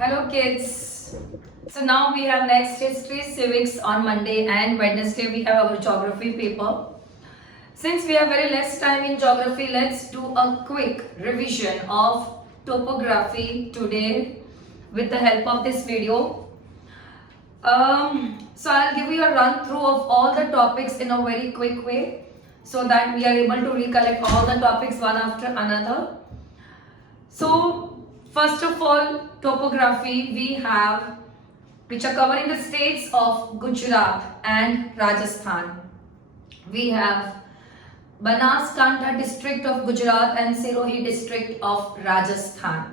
Hello kids. So now we have next history civics on Monday and Wednesday we have our geography paper. Since we have very less time in geography, let's do a quick revision of topography today with the help of this video. So I'll give you a run through of all the topics in a very quick way so that we are able to recollect all the topics one after another. So first of all, topography we have which are covering the states of Gujarat and Rajasthan. We have Banaskantha district of Gujarat and Sirohi district of Rajasthan.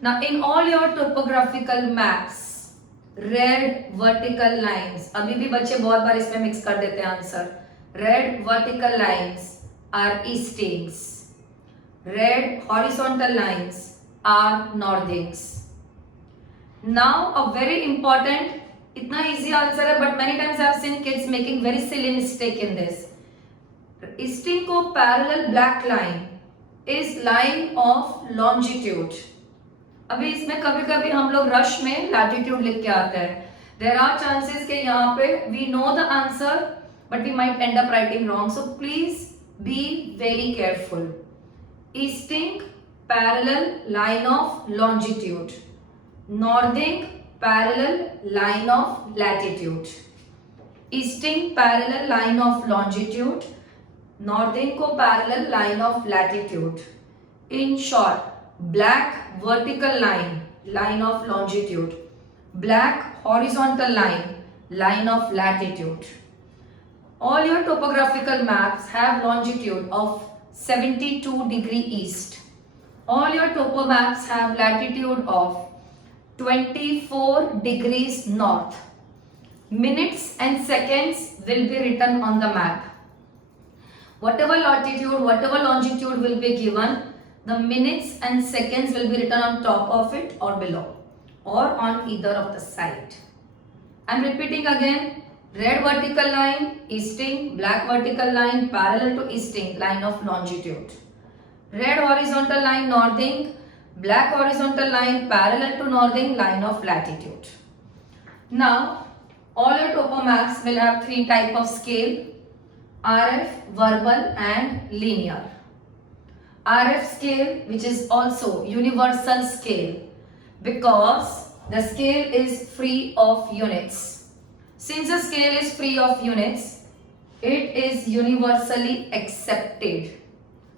Now in all your topographical maps, red vertical lines, अभी भी बच्चे बहुत बार इसमें mix कर देते हैं answer. Red vertical lines are eastings. Red horizontal lines are northings. Now a very important, इतना easy answer है but many times I have seen kids making very silly mistake in this. Easting को parallel black line is line of longitude. अभी इसमें कभी कभी हम लोग rush में लैटिट्यूड लिख के आते हैं. There are chances कि यहाँ पे we know the answer but we might end up writing wrong. So please be very careful. Easting parallel line of longitude. Northing parallel line of latitude. Easting parallel line of longitude. Northing को parallel line of latitude. In short, black vertical line, line of longitude. Black horizontal line, line of latitude. All your topographical maps have longitude of 72 degree east. All your topo maps have latitude of 24 degrees north. Minutes and seconds will be written on the map. Whatever latitude, whatever longitude will be given, the minutes and seconds will be written on top of it or below or on either of the side. I am repeating again, red vertical line, easting, black vertical line, parallel to easting, line of longitude. Red horizontal line, northing, black horizontal line, parallel to northing, line of latitude. Now, all your topo maps will have three types of scale, RF, verbal and linear. RF scale, which is also universal scale because the scale is free of units. Since the scale is free of units, it is universally accepted.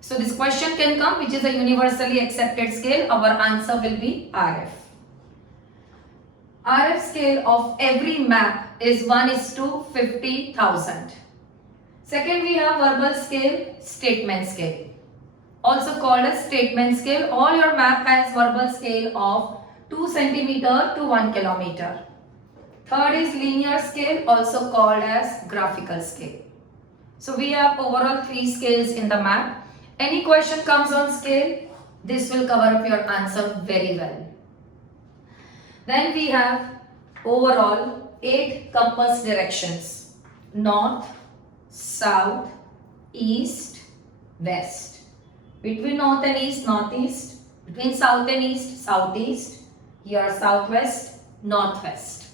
So this question can come, which is a universally accepted scale. Our answer will be RF. RF scale of every map is 1:50,000. Second, we have verbal scale, statement scale. Also called as statement scale. All your map has verbal scale of 2 centimeter to 1 kilometer. Third is linear scale, also called as graphical scale. So we have overall 3 scales in the map. Any question comes on scale, this will cover up your answer very well. Then we have overall 8 compass directions. North, south, east, west. Between north and east, northeast. Between south and east, southeast. Here southwest, northwest.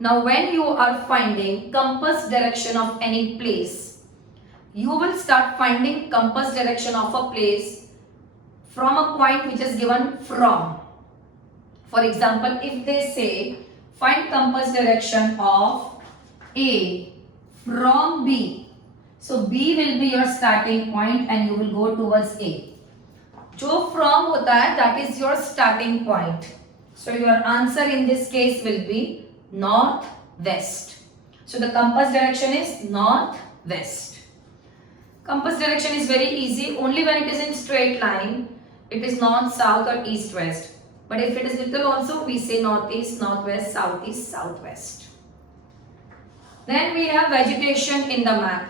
Now when you are finding compass direction of any place, you will start finding compass direction of a place from a point which is given from. For example, if they say find compass direction of A from B. So B will be your starting point and you will go towards A. जो from होता है, that is your starting point. So your answer in this case will be northwest. So the compass direction is northwest. Compass direction is very easy. Only when it is in straight line, it is north, south or east, west. But if it is little also, we say northeast, northwest, southeast, southwest. Then we have vegetation in the map.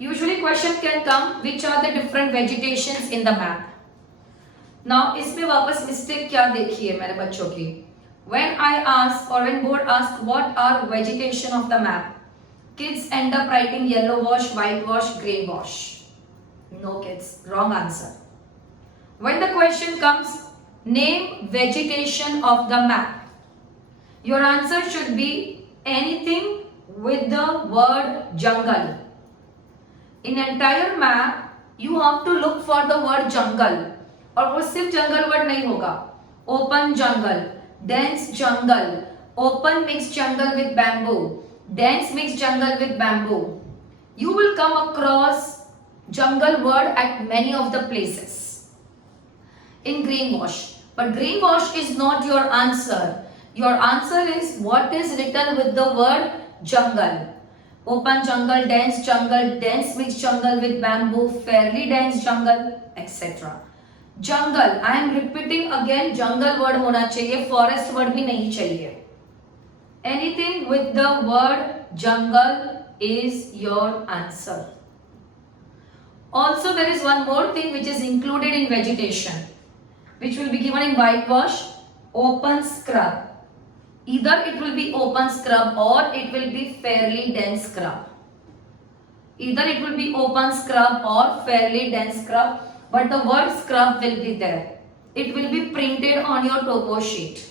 Usually question can come, which are the different vegetations in the map. Now इसमें वापस mistake क्या देखी है मेरे बच्चों की? When I ask or when board asks what are vegetation of the map, kids end up writing yellow wash, white wash, green wash. No kids, wrong answer. When the question comes Name vegetation of the map. Your answer should be anything with the word jungle. In entire map, you have to look for the word jungle. और वो सिर्फ jungle word नहीं होगा. Open jungle, dense jungle, open mixed jungle with bamboo, dense mixed jungle with bamboo. You will come across jungle word at many of the places. In greenwash. But greenwash is not your answer. Your answer is what is written with the word jungle. Open jungle, dense mixed jungle with bamboo, fairly dense jungle, etc. Jungle, I am repeating again, jungle word होना चाहिए, forest word भी नहीं चाहिए. Anything with the word jungle is your answer. Also, there is one more thing which is included in vegetation, which will be given in whitewash, open scrub. Either it will be open scrub or it will be fairly dense scrub. Either it will be open scrub or fairly dense scrub, but the word scrub will be there. It will be printed on your topo sheet.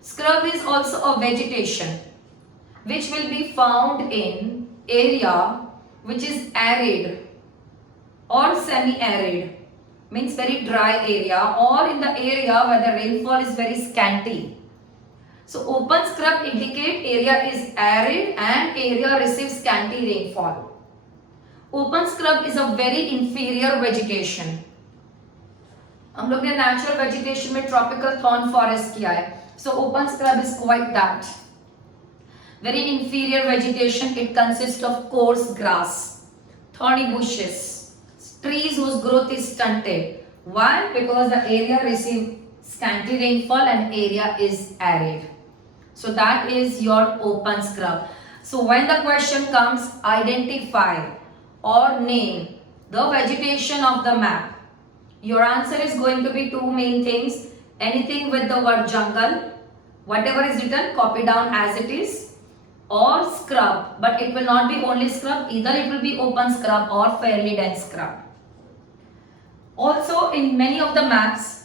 Scrub is also a vegetation which will be found in area which is arid or semi-arid, means very dry area, or in the area where the rainfall is very scanty. So open scrub indicate area is arid and area receives scanty rainfall. Open scrub is a very inferior vegetation. हम लोग ने natural vegetation में tropical thorn forest किया है. So open scrub is quite that. Very inferior vegetation. It consists of coarse grass, thorny bushes, trees whose growth is stunted. Why? Because the area receives scanty rainfall and area is arid. So that is your open scrub. So when the question comes, identify or name the vegetation of the map, your answer is going to be two main things. Anything with the word jungle, whatever is written, copy down as it is, or scrub, but it will not be only scrub, either it will be open scrub or fairly dense scrub. Also, in many of the maps,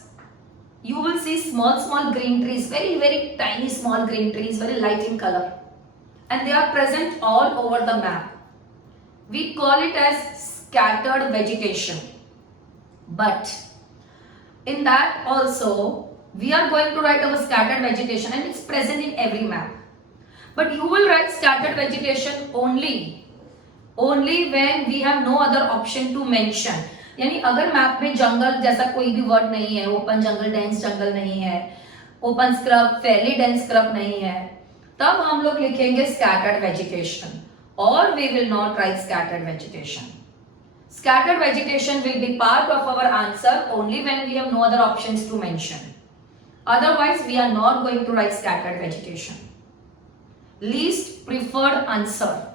you will see small green trees, very tiny small green trees, very light in color, and they are present all over the map. We call it as scattered vegetation. But in that also, we are going to write our scattered vegetation, and it's present in every map. But you will write scattered vegetation only when we have no other option to mention. यानी अगर map में जंगल जैसा कोई भी word नहीं है, open जंगल, dense जंगल नहीं है, open scrub, Fairlie dense scrub नहीं है, तब हम लोग लिखेंगे scattered vegetation, or we will not write scattered vegetation. Scattered vegetation will be part of our answer only when we have no other options to mention. Otherwise, we are not going to write scattered vegetation. Least preferred answer.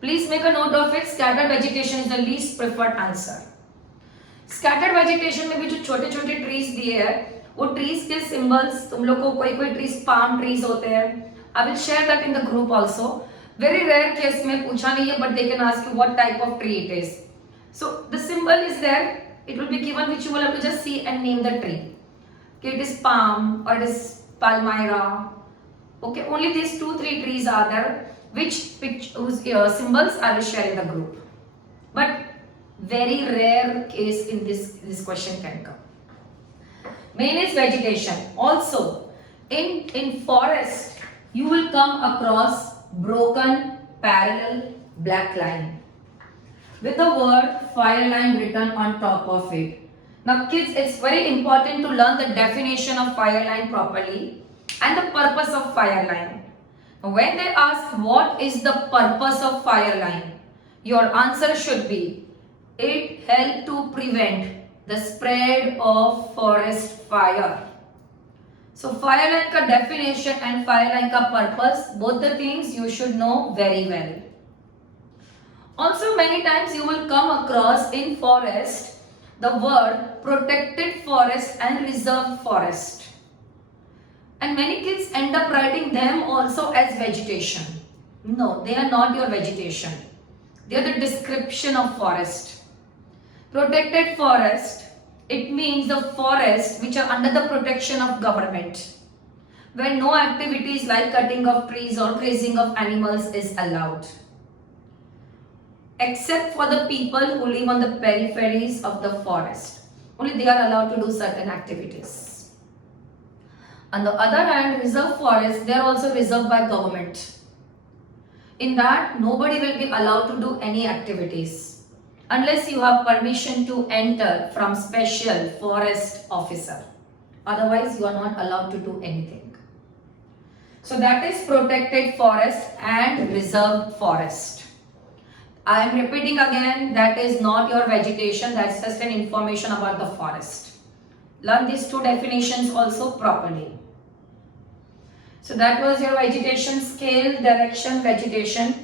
Please make a note of it. Scattered vegetation is the least preferred answer. Scattered vegetation में भी जो छोटे छोटे trees दिए हैं, वो trees के symbols तुम लोग को कोई ट्रीज पाम ट्रीज होते हैं. I will share that in the group also. Very rare case में पूछा नहीं है, but they can ask you what type of tree it is. So the symbol is there. It will be given, which you will have to just see and name the tree. Okay, it is palm or it is palmyra. Okay, only these 2-3 trees are there, whose symbols I will share in the group. But very rare case in this question can come. Main is vegetation. Also, in forest, you will come across broken parallel black line with the word fire line written on top of it. Now kids, it's very important to learn the definition of fire line properly and the purpose of fire line. When they ask what is the purpose of fire line, your answer should be, it helps to prevent the spread of forest fire. So fire line ka definition and fire line ka purpose, both the things you should know very well. Also, many times you will come across in forest the word protected forest and reserved forest. And many kids end up writing them also as vegetation. No, they are not your vegetation. They are the description of forest. Protected forest It means the forests which are under the protection of government, where no activities like cutting of trees or grazing of animals is allowed, except for the people who live on the peripheries of the forest. Only they are allowed to do certain activities. On the other hand, reserve forests, they are also reserved by government. In that, nobody will be allowed to do any activities unless you have permission to enter from special forest officer. Otherwise, you are not allowed to do anything. So that is protected forest and reserved forest. I am repeating again, that is not your vegetation, that's just an information about the forest. Learn these two definitions also properly. So that was your vegetation, scale, direction, vegetation.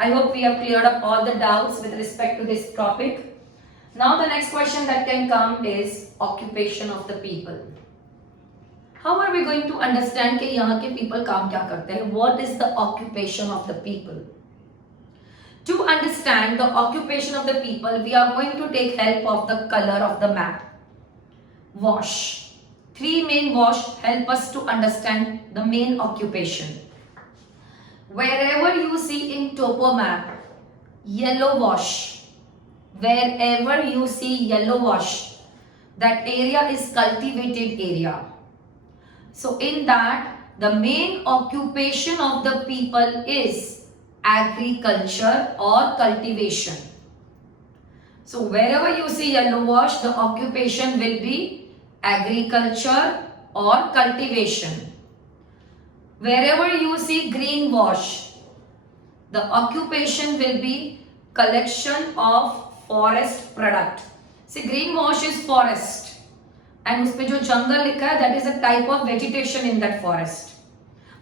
I hope we have cleared up all the doubts with respect to this topic. Now the next question that can come is occupation of the people. How are we going to understand कि यहाँ के people काम क्या करते हैं? What is the occupation of the people? To understand the occupation of the people, we are going to take help of the color of the map. Wash. Three main wash help us to understand the main occupation. Wherever you see in topo map, yellow wash. Wherever you see yellow wash, that area is cultivated area. So in that, the main occupation of the people is agriculture or cultivation. So wherever you see yellow wash, the occupation will be agriculture or cultivation. Wherever you see green wash, the occupation will be collection of forest product. See, green wash is forest and उसपे जो जंगल लिखा है, that is a type of vegetation in that forest.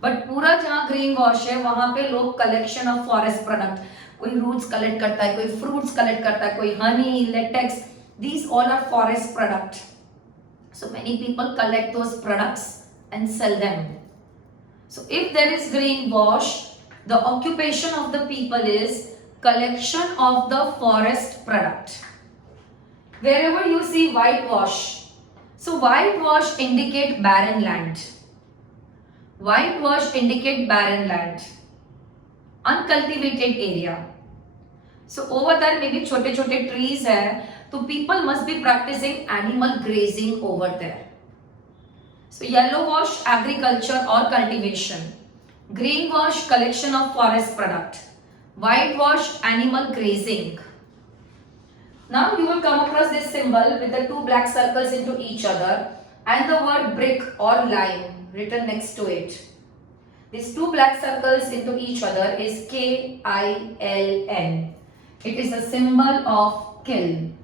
But पूरा जहाँ green wash है वहां पे लोग कलेक्शन ऑफ फॉरेस्ट प्रोडक्ट, कोई रूट्स कलेक्ट करता है, कोई फ्रूट्स कलेक्ट करता है, कोई honey, latex, these all are forest product. So many people collect those products and sell them. So if there is green wash, the occupation of the people is collection of the forest product. Wherever you see whitewash, so whitewash indicate barren land. Whitewash indicate barren land, uncultivated area. So over there maybe छोटे छोटे trees है, तो people must be practicing animal grazing over there. So yellow wash agriculture or cultivation, green wash collection of forest product, whitewash animal grazing. Now you will come across this symbol with the two black circles into each other and the word brick or lime written next to it. These two black circles into each other is KILN. It is a symbol of kiln.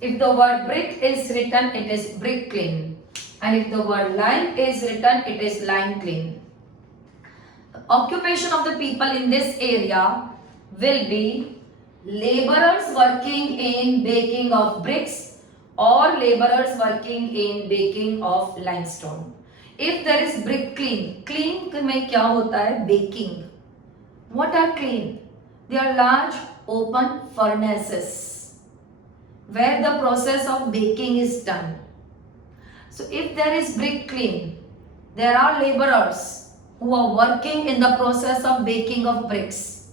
If the word brick is written, it is brick kiln. And if the word lime is written, it is lime kiln. The occupation of the people in this area will be laborers working in baking of bricks or laborers working in baking of limestone. If there is brick kiln, kiln में क्या होता है? Baking. What are kiln? They are large open furnaces where the process of baking is done. So if there is brick kiln, there are laborers who are working in the process of baking of bricks.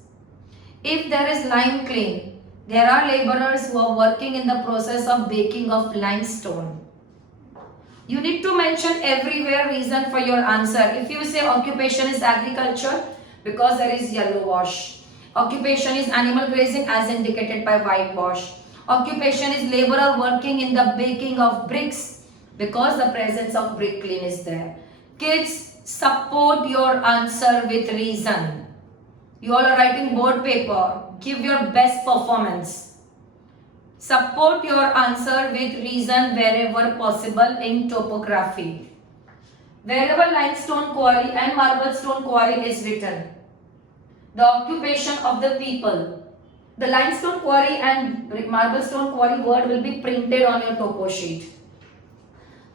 If there is lime kiln, there are laborers who are working in the process of baking of limestone. You need to mention everywhere reason for your answer. If you say occupation is agriculture, because there is yellow wash. Occupation is animal grazing as indicated by whitewash. Occupation is laborer working in the baking of bricks because the presence of brick kiln is there. Kids, support your answer with reason. You all are writing board paper. Give your best performance. Support your answer with reason wherever possible in topography. Wherever limestone quarry and marble stone quarry is written, the occupation of the people, the limestone quarry and marble stone quarry word will be printed on your topo sheet.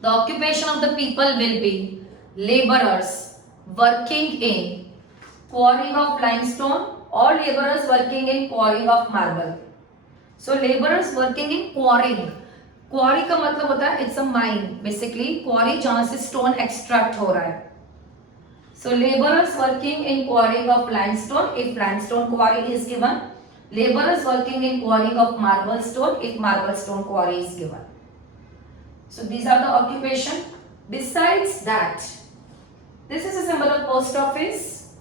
The occupation of the people will be laborers working in quarrying of limestone or laborers working in quarrying of marble. So laborers working in quarrying. क्वारी का मतलब होता है it's a mine, basically क्वारी जहां से stone extract हो रहा है. So laborers working in quarrying of limestone, if limestone quarry is given. Laborers working in quarrying of marble stone, if marble stone quarry is given. So these are the occupation. Besides that, this is a symbol of post office,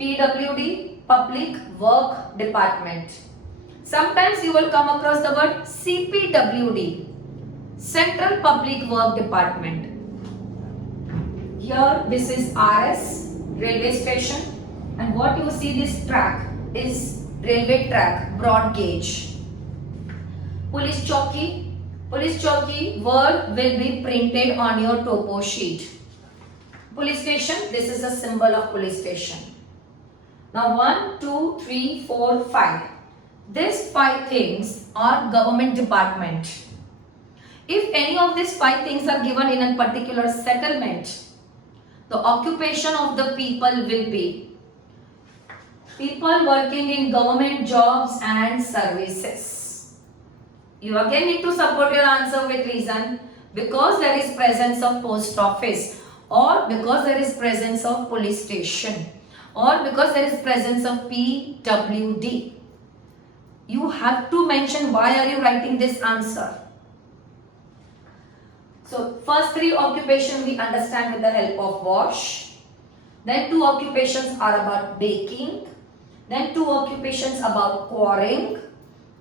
PWD, Public Work Department. Sometimes you will come across the word CPWD, Central Public Work Department. Here this is RS, railway station, and what you see this track is railway track, broad gauge. Police chowki word will be printed on your topo sheet. Police station, this is a symbol of police station. Now 1, 2, 3, 4, 5. These 5 things are government department. If any of these 5 things are given in a particular settlement, the occupation of the people will be people working in government jobs and services. You again need to support your answer with reason, because there is presence of post office, or because there is presence of police station, or because there is presence of PWD. You have to mention why are you writing this answer. So first 3 occupations we understand with the help of wash. Then 2 occupations are about baking. Then 2 occupations about quarrying.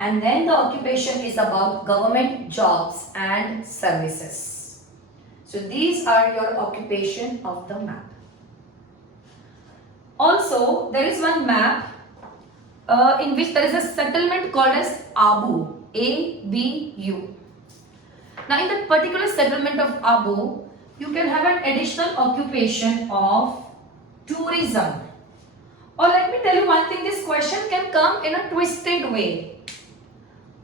And then the occupation is about government jobs and services. So these are your occupation of the map. Also, there is one map in which there is a settlement called as Abu, A-B-U. Now in that particular settlement of Abu, you can have an additional occupation of tourism. Or let me tell you one thing, this question can come in a twisted way.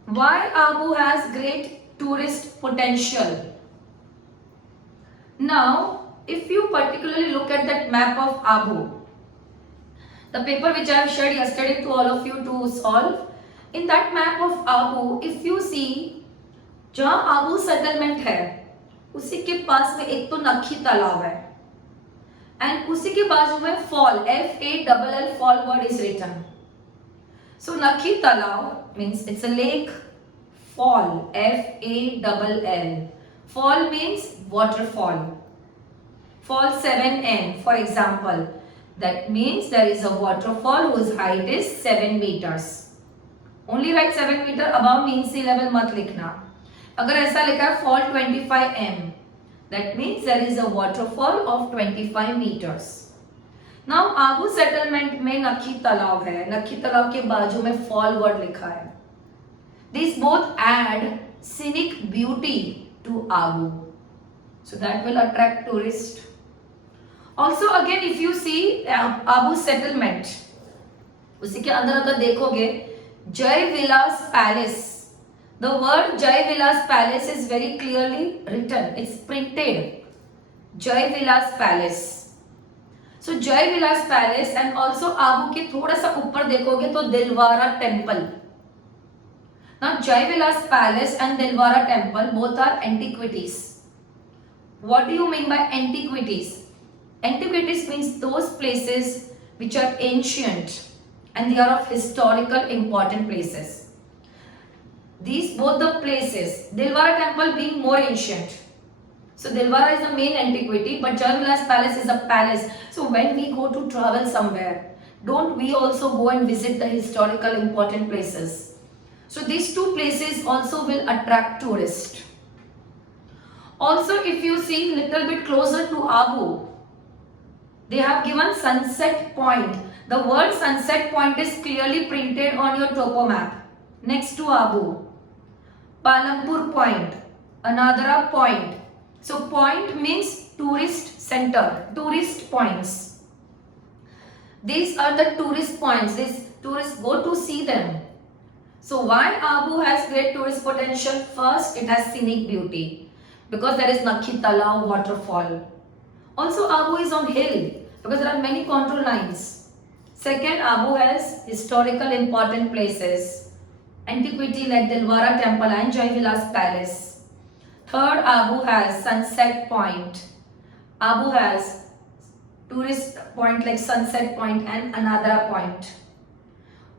Why Abu has great tourist potential? Now, if you particularly look at that map of Abu, the paper which I have shared yesterday to all of you to solve, in that map of Abu, if you see, जहाँ Abu settlement है उसी के पास में एक तो नखी तालाब है, एंड उसी के बाजू में fall, FALL, fall word is written. So नखी तालाब means it's a lake, fall FALL, fall means waterfall, fall 7N for example, that means there is a waterfall whose height is 7 meters. Only write 7 meter, above mean sea level मत लिखना. अगर ऐसा लिखा है fall 25M, that means there is a waterfall of 25 meters. Now Abu settlement में नखी तालाब है, नखी तालाब के बाजू में फॉल वर्ड लिखा है. These both add scenic beauty to Abu, so that will attract tourists. Also again if you see Abu settlement, उसी के अंदर अगर देखोगे Jai Vilas palace, the word Jai Vilas Palace is very clearly written, it's printed, Jai Vilas Palace. So Jai Vilas Palace, and also Abu के थोड़ा सा ऊपर देखोगे तो Dilwara temple. Now Jai Vilas Palace and Dilwara temple both are antiquities. What do you mean by antiquities? Antiquities means those places which are ancient and they are of historical important places. These both the places, Dilwara temple being more ancient. So Dilwara is the main antiquity, but Jai Vilas Palace is a palace. So when we go to travel somewhere, don't we also go and visit the historical important places? So these two places also will attract tourists. Also if you see little bit closer to Abu, they have given sunset point. The word sunset point is clearly printed on your topo map. Next to Abu, Palampur point, another point. So point means tourist center, tourist points. These are the tourist points. These tourists go to see them. So why Abu has great tourist potential? First, it has scenic beauty because there is Nakhi Talao waterfall. Also Abu is on hill because there are many contour lines. Second, Abu has historical important places, antiquity like Dilwara temple and Jai Vilas Palace. Third, Abu has Sunset Point. Abu has tourist point like Sunset Point and another point.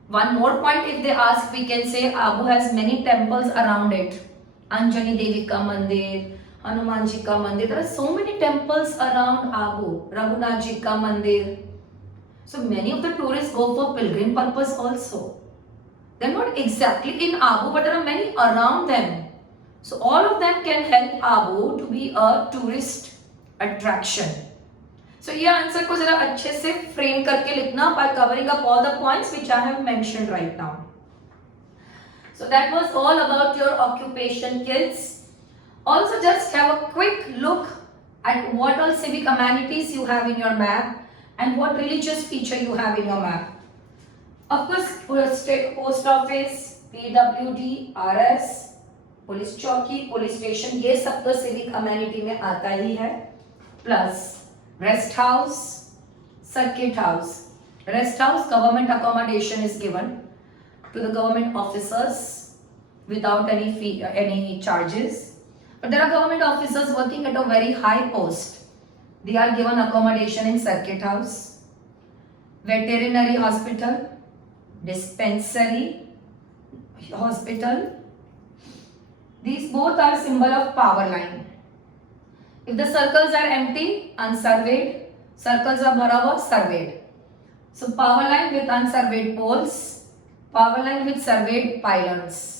One more point if they ask, we can say Abu has many temples around it. Anjani Devi ka mandir, Hanumanji ka mandir. There are so many temples around Abu. Raghunathji ka mandir. So many of the tourists go for pilgrim purpose also. They're not exactly in Abu, but there are many around them. So all of them can help Abu to be a tourist attraction. So ये answer को जरा अच्छे से frame करके लिखना by covering up all the points which I have mentioned right now. So that was all about your occupation, kids. Also just have a quick look at what all civic amenities you have in your map and what religious feature you have in your map. Of course, state post office, PWD, RS, police चौकी, police station, ये सब तो civic amenity में आता ही है. Plus rest house, circuit house. Rest house, government accommodation is given to the government officers without any charges. But there are government officers working at a very high post. They are given accommodation in circuit house. Veterinary hospital, dispensary hospital. These both are symbol of power line. If the circles are empty, unsurveyed. Circles are bhara hua, surveyed. So power line with unsurveyed poles, power line with surveyed pylons.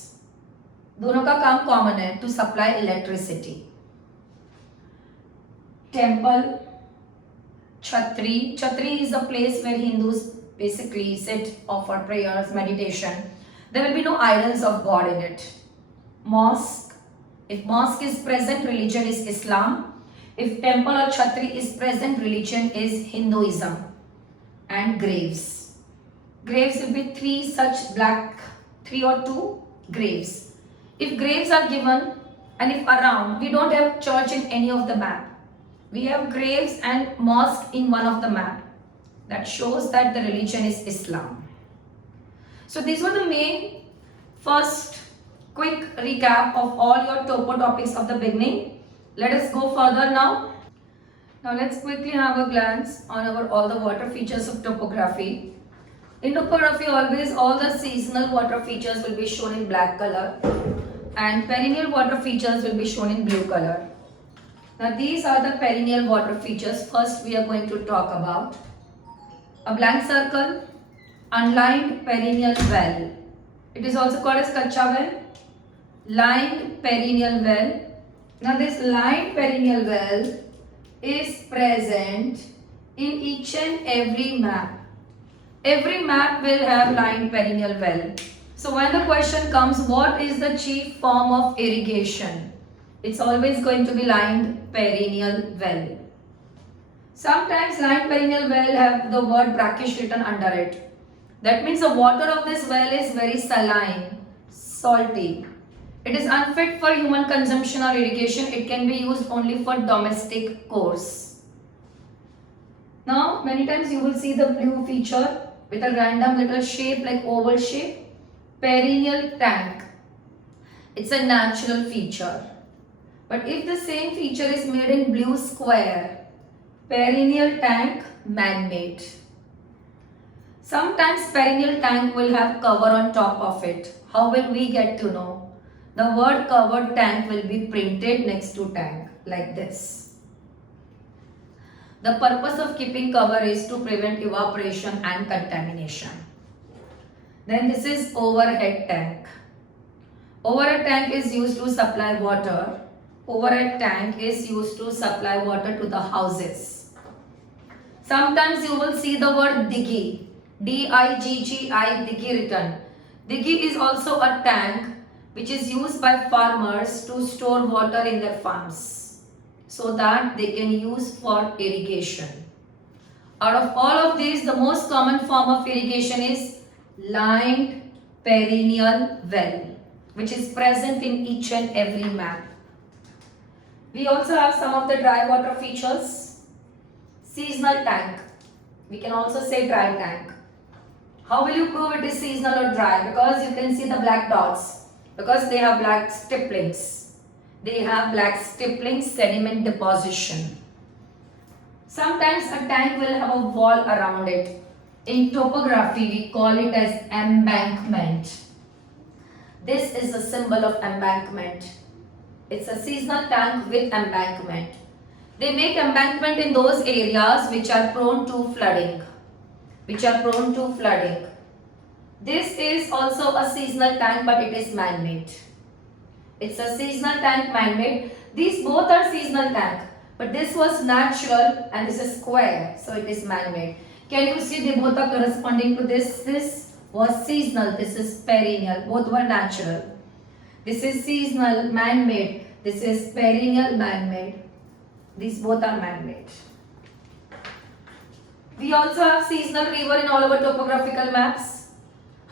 दोनों का काम common है, to supply electricity. Temple, chhatri. Chhatri is a place where Hindus basically sit, offer prayers, meditation. There will be no idols of God in it. Mosque. If mosque is present, religion is Islam. If temple or chhatri is present, religion is Hinduism. And graves. Graves will be 3 such black, 3 or 2 graves. If graves are given and if around, we don't have church in any of the map. We have graves and mosque in one of the map. That shows that the religion is Islam. So these were the main first quick recap of all your topo topics of the beginning. Let us go further now. Now let's quickly have a glance on all the water features of topography. In topography, always all the seasonal water features will be shown in black color and perennial water features will be shown in blue color. Now these are the perennial water features. First we are going to talk about a blank circle, unlined perennial well. It is also called as kacha well, lined perennial well. Now this lined perennial well is present in each and every map. Every map will have lined perennial well. So when the question comes, what is the chief form of irrigation? It's always going to be lined perennial well. Sometimes lined perennial well have the word brackish written under it. That means the water of this well is very saline, salty. It is unfit for human consumption or irrigation. It can be used only for domestic course. Now many times you will see the blue feature with a random little shape like oval shape. Perennial tank. It's a natural feature. But if the same feature is made in blue square, perennial tank, man-made. Sometimes perennial tank will have cover on top of it. How will we get to know? The word covered tank will be printed next to tank like this. The purpose of keeping cover is to prevent evaporation and contamination. Then this is overhead tank. Overhead tank is used to supply water. Overhead tank is used to supply water to the houses. Sometimes you will see the word diggy. D-I-G-G-I, diggy written. Diggy is also a tank which is used by farmers to store water in their farms so that they can use for irrigation. Out of all of these, the most common form of irrigation is lined perennial well, which is present in each and every map. We also have some of the dry water features. Seasonal tank. We can also say dry tank. How will you prove it is seasonal or dry? Because you can see the black dots. Because they have black stipplings. they have black stippling sediment deposition. Sometimes a tank will have a wall around it. In topography, we call it as embankment. This is a symbol of embankment. It's a seasonal tank with embankment. They make embankment in those areas which are prone to flooding. This is also a seasonal tank, but it is man-made. It's a seasonal tank, man-made. These both are seasonal tank, but this was natural and this is square, so it is man-made. Can you see they both are corresponding to this? This was seasonal, this is perennial. Both were natural. This is seasonal, man-made. This is perennial, man-made. These both are man-made. We also have seasonal river in all our topographical maps.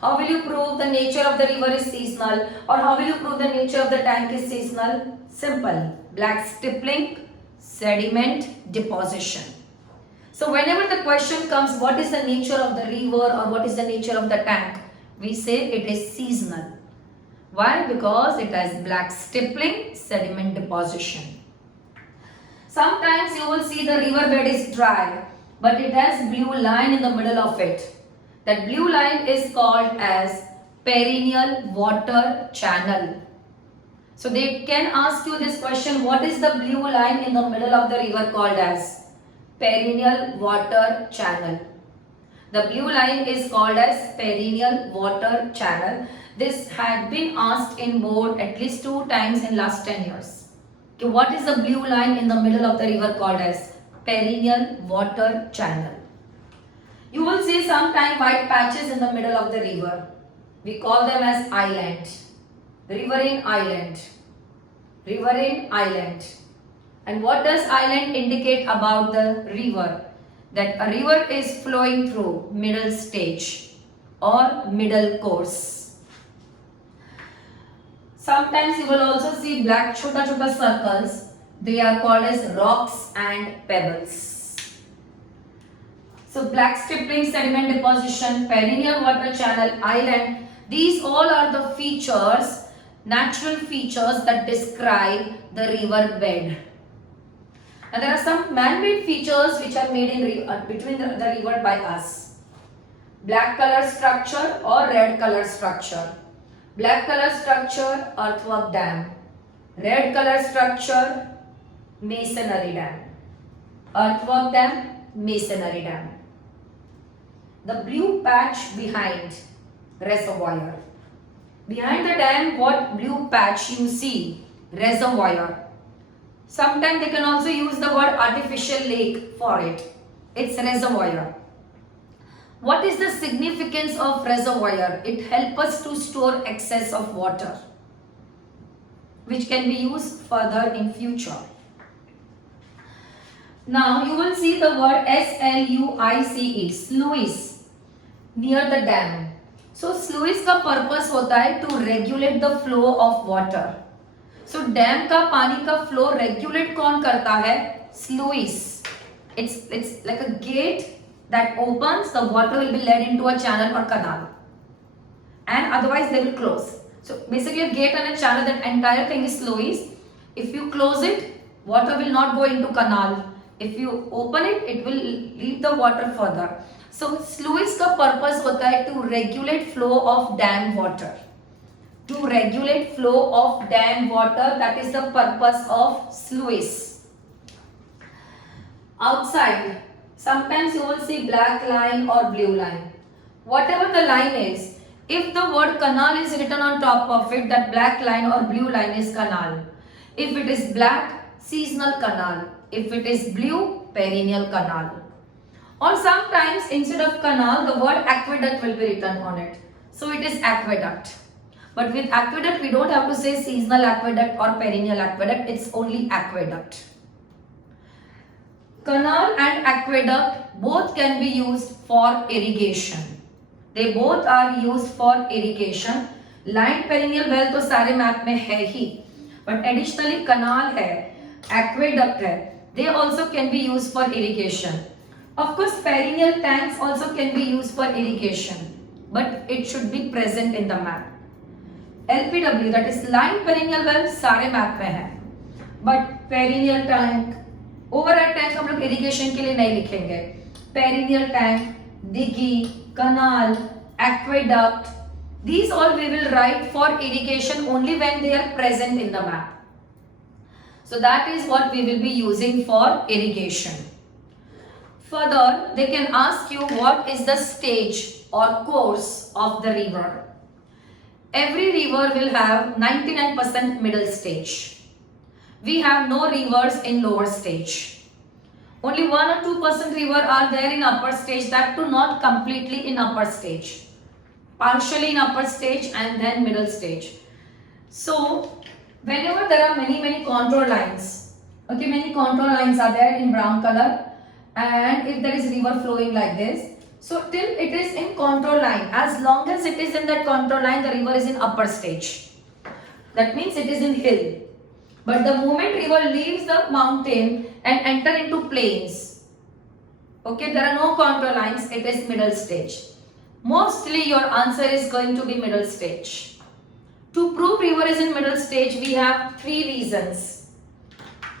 How will you prove the nature of the river is seasonal, or how will you prove the nature of the tank is seasonal? Simple. Black stippling, sediment deposition. So whenever the question comes, what is the nature of the river or what is the nature of the tank? We say it is seasonal. Why? Because it has black stippling, sediment deposition. Sometimes you will see the river bed is dry, but it has blue line in the middle of it. That blue line is called as perennial water channel. So they can ask you this question, what is the blue line in the middle of the river called as? Perennial water channel. The blue line is called as perennial water channel. This had been asked in board at least 2 times in last 10 years. Okay, what is the blue line in the middle of the river called as? Perennial water channel. You will see sometimes white patches in the middle of the river. We call them as island. Riverine island. Riverine island. And what does island indicate about the river? That a river is flowing through middle stage or middle course. Sometimes you will also see black chota circles. They are called as rocks and pebbles. So black stippling, sediment deposition, perennial water channel, island, these all are the features, natural features that describe the river bed. And there are some man-made features which are made in between the river by us. Black color structure or red color structure. Black color structure, earthwork dam. Red color structure, masonry dam. Earthwork dam, masonry dam. The blue patch behind, reservoir. Behind the dam, what blue patch you see? Reservoir. Sometimes they can also use the word artificial lake for it. It's reservoir. What is the significance of reservoir? It helps us to store excess of water, which can be used further in future. Now you will see the word SLUICE, sluice, near the dam. So sluice का purpose होता है to regulate the flow of water. So dam का पानी का flow regulate कौन करता है? Sluice. It's like a gate that opens, the water will be led into a channel or canal, and otherwise they will close. So basically a gate and a channel, that entire thing is sluice. If you close it, water will not go into canal. If you open it, it will lead the water further. So sluice का purpose होता है to regulate flow of dam water. To regulate flow of dam water, that is the purpose of sluice. Outside, sometimes you will see black line or blue line. Whatever the line is, if the word canal is written on top of it, that black line or blue line is canal. If it is black, seasonal canal. If it is blue, perennial canal. Or sometimes instead of canal, the word aqueduct will be written on it. So it is aqueduct. But with aqueduct, we don't have to say seasonal aqueduct or perennial aqueduct. It's only aqueduct. Canal and aqueduct both can be used for irrigation. They both are used for irrigation. Line perennial well तो सारे map में है ही. But additionally canal है, aqueduct है. They also can be used for irrigation. Of course, perennial tanks also can be used for irrigation, but it should be present in the map. LPW, that is line perennial well, सारे map में है. But perennial tank, overhead tank हम लोग irrigation के लिए नहीं लिखेंगे. Perennial tank, दिगी, canal, aqueduct, these all we will write for irrigation only when they are present in the map. So that is what we will be using for irrigation. Further, they can ask you what is the stage or course of the river. Every river will have 99% middle stage. We have no rivers in lower stage. Only 1 or 2% river are there in upper stage, that too not completely in upper stage. Partially in upper stage and then middle stage. So, whenever there are many contour lines, okay, many contour lines are there in brown color, and if there is river flowing like this, so till it is in contour line, as long as it is in that contour line, the river is in upper stage. That means it is in hill. But the moment river leaves the mountain and enter into plains, okay, there are no contour lines, it is middle stage. Mostly your answer is going to be middle stage. To prove river is in middle stage, we have 3 reasons.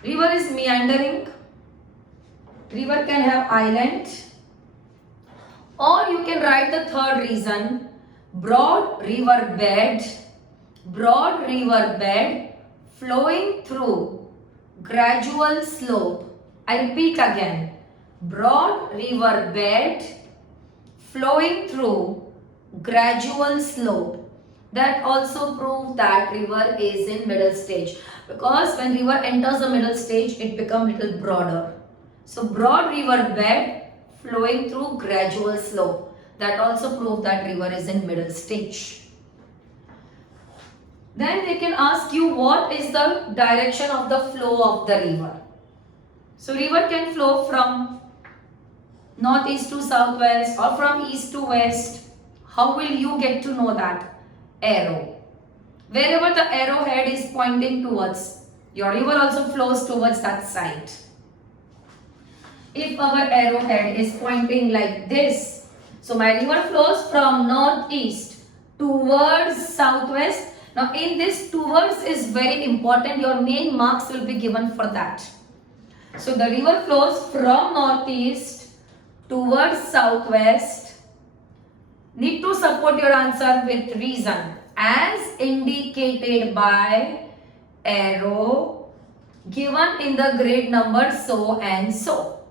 River is meandering, river can have island, or you can write the third reason, broad river bed flowing through gradual slope. I repeat again, broad river bed flowing through gradual slope. That also proves that river is in middle stage, because when river enters the middle stage, it becomes little broader. So broad river bed flowing through gradual slope, that also proves that river is in middle stage. Then they can ask you what is the direction of the flow of the river. So river can flow from northeast to southwest or from east to west. How will you get to know that? Arrow. Wherever the arrowhead is pointing towards, your river also flows towards that side. If our arrowhead is pointing like this, so my river flows from northeast towards southwest. Now in this towards is very important, your main marks will be given for that. So the river flows from northeast towards southwest. Need to support your answer with reason, as indicated by arrow given in the grade number so and so.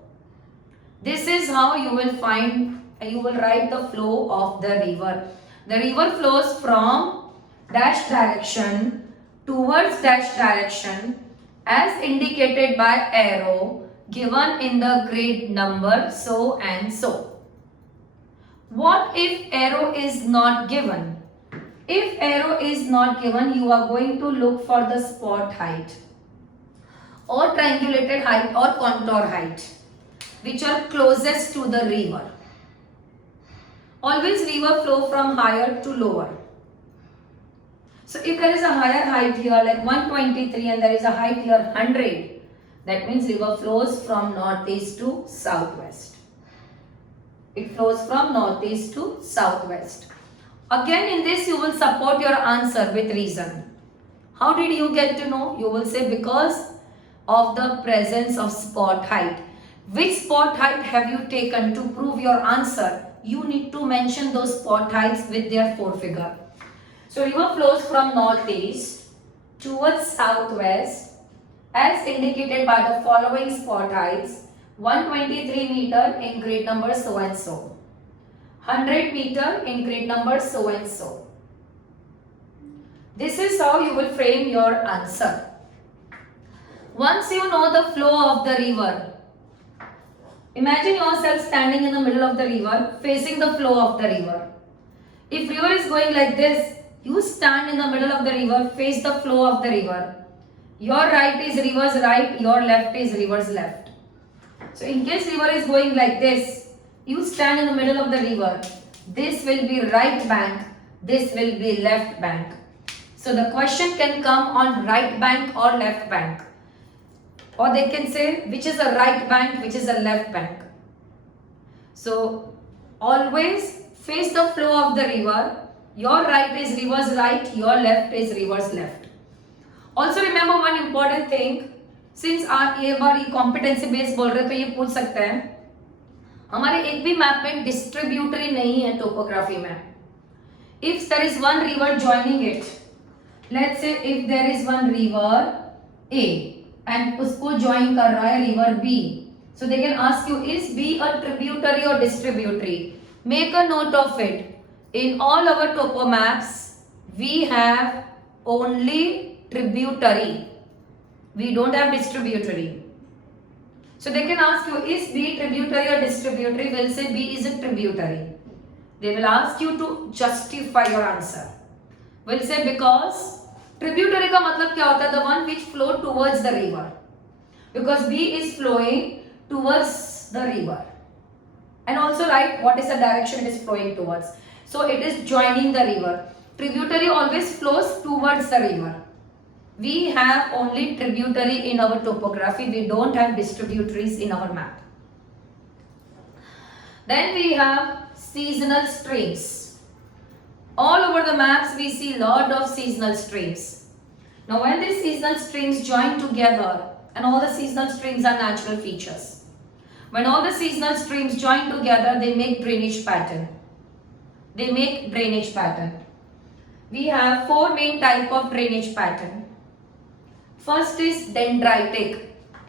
This is how you will write the flow of the river. The river flows from dash direction towards dash direction as indicated by arrow given in the grade number so and so. What if arrow is not given? If arrow is not given, you are going to look for the spot height or triangulated height or contour height, which are closest to the river. Always river flow from higher to lower. So if there is a higher height here like 123 and there is a height here 100, that means river flows from northeast to southwest. It flows from northeast to southwest. Again in this you will support your answer with reason. How did you get to know? You will say because of the presence of spot height. Which spot height have you taken to prove your answer? You need to mention those spot heights with their forefigure. So river flows from northeast towards southwest as indicated by the following spot heights. 123 meter in grade number so and so. 100 meter in grade number so and so. This is how you will frame your answer. Once you know the flow of the river, imagine yourself standing in the middle of the river facing the flow of the river. If river is going like this, you stand in the middle of the river, face the flow of the river. Your right is river's right, your left is river's left. So in case river is going like this, you stand in the middle of the river. This will be right bank, this will be left bank. So the question can come on right bank or left bank. Or they can say which is a right bank, which is a left bank. So always face the flow of the river. Your right is river's right, your left is river's left. Also remember one important thing, since आप ये बार ये competency base बोल रहे तो ये पूछ सकते हैं, हमारे एक भी मैप में डिस्ट्रीब्यूटरी नहीं है टोपोग्राफी में. If there is one river joining it, let's say if there is one river A and उसको ज्वाइन कर रहा है river B, so they can ask you, is B a tributary or distributary? Make a note of it. In all our topo maps we have only tributary, we don't have distributary. So they can ask you, is B tributary or distributary? We'll say B is a tributary. They will ask you to justify your answer. We'll say because tributary का मतलब क्या होता है? The one which flow towards the river, because B is flowing towards the river, and also write what is the direction it is flowing towards. So it is joining the river. Tributary always flows towards the river. We have only tributary in our topography, we don't have distributaries in our map. Then we have seasonal streams. All over the maps we see lot of seasonal streams. Now when these seasonal streams join together, and all the seasonal streams are natural features, when all the seasonal streams join together, they make drainage pattern. They make drainage pattern. We have four main type of drainage pattern. First is dendritic.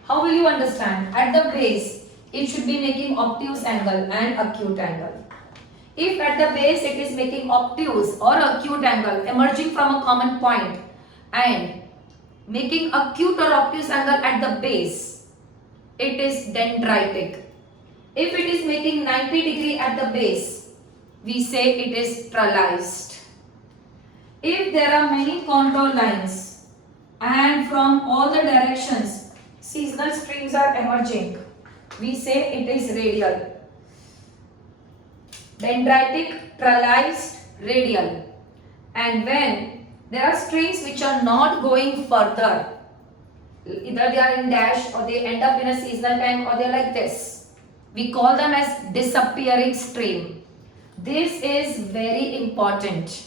How will you understand? At the base, it should be making obtuse angle and acute angle. If at the base it is making obtuse or acute angle emerging from a common point and making acute or obtuse angle at the base, it is dendritic. If it is making 90 degree at the base, we say it is trellised. If there are many contour lines and from all the directions seasonal streams are emerging, we say it is radial. Dendritic, trellised, radial. And when there are streams which are not going further, either they are in dash or they end up in a seasonal tank or they are like this, we call them as disappearing stream. This is very important.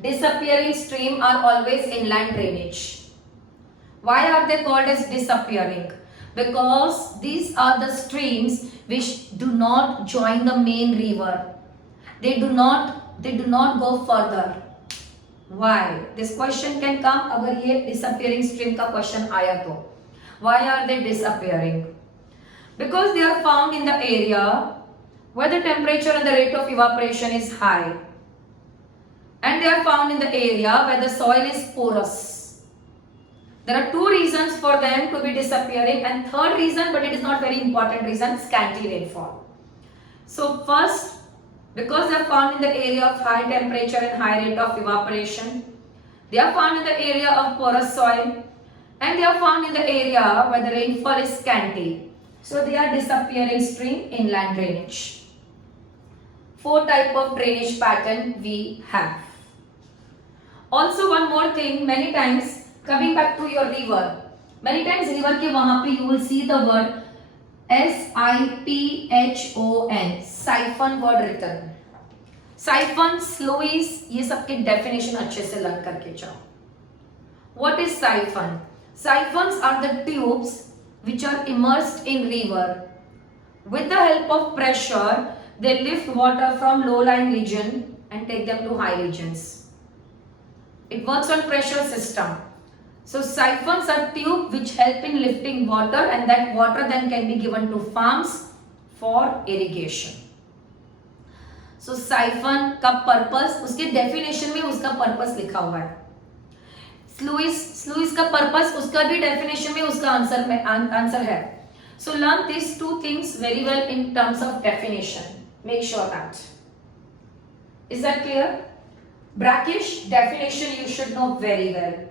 Disappearing stream are always inland drainage. Why are they called as disappearing? Because these are the streams which do not join the main river. They do not go further. Why? This question can come अगर ये disappearing stream का question आया तो. Why are they disappearing? Because they are found in the area where the temperature and the rate of evaporation is high, and they are found in the area where the soil is porous. There are two reasons for them to be disappearing, and third reason, but it is not very important reason, scanty rainfall. So first, because they are found in the area of high temperature and high rate of evaporation, they are found in the area of porous soil, and they are found in the area where the rainfall is scanty. So they are disappearing stream, inland drainage. Four type of drainage pattern we have. Also one more thing, many times coming back to your river, many times river के वहाँ पे you will see the word siphon, siphon word written. Siphon, sluice, ये सबके definition अच्छे से learn करके जाओ. What is siphon? Siphons are the tubes which are immersed in river. With the help of pressure, they lift water from low-lying region and take them to high regions. It works on pressure system. So siphons are tube which help in lifting water, and that water then can be given to farms for irrigation. So siphon का purpose, उसके definition में उसका purpose लिखा हुआ है. Sluice का purpose, उसका भी definition में उसका answer है. So learn these two things very well in terms of definition. Make sure that. Is that clear? Brackish definition you should know very well.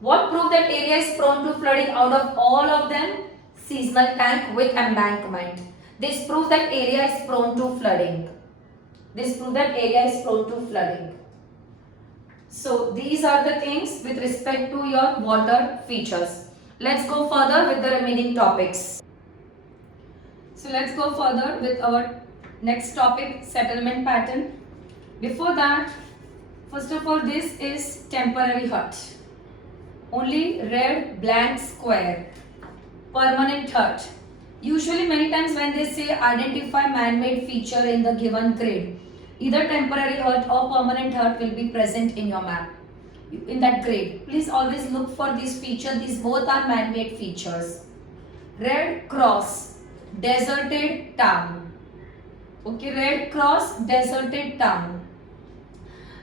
What proved that area is prone to flooding out of all of them? Seasonal tank with embankment. This proves that area is prone to flooding. This proves that area is prone to flooding. So these are the things with respect to your water features. Let's go further with the remaining topics. So let's go further with our next topic, settlement pattern. Before that, first of all, this is temporary hut. only red blank square. Permanent hut. Usually many times when they say identify man-made feature in the given grid, either temporary hut or permanent hut will be present in your map. In that grid, please always look for these features. These both are man-made features. Red cross, deserted town. Okay, red cross, deserted town.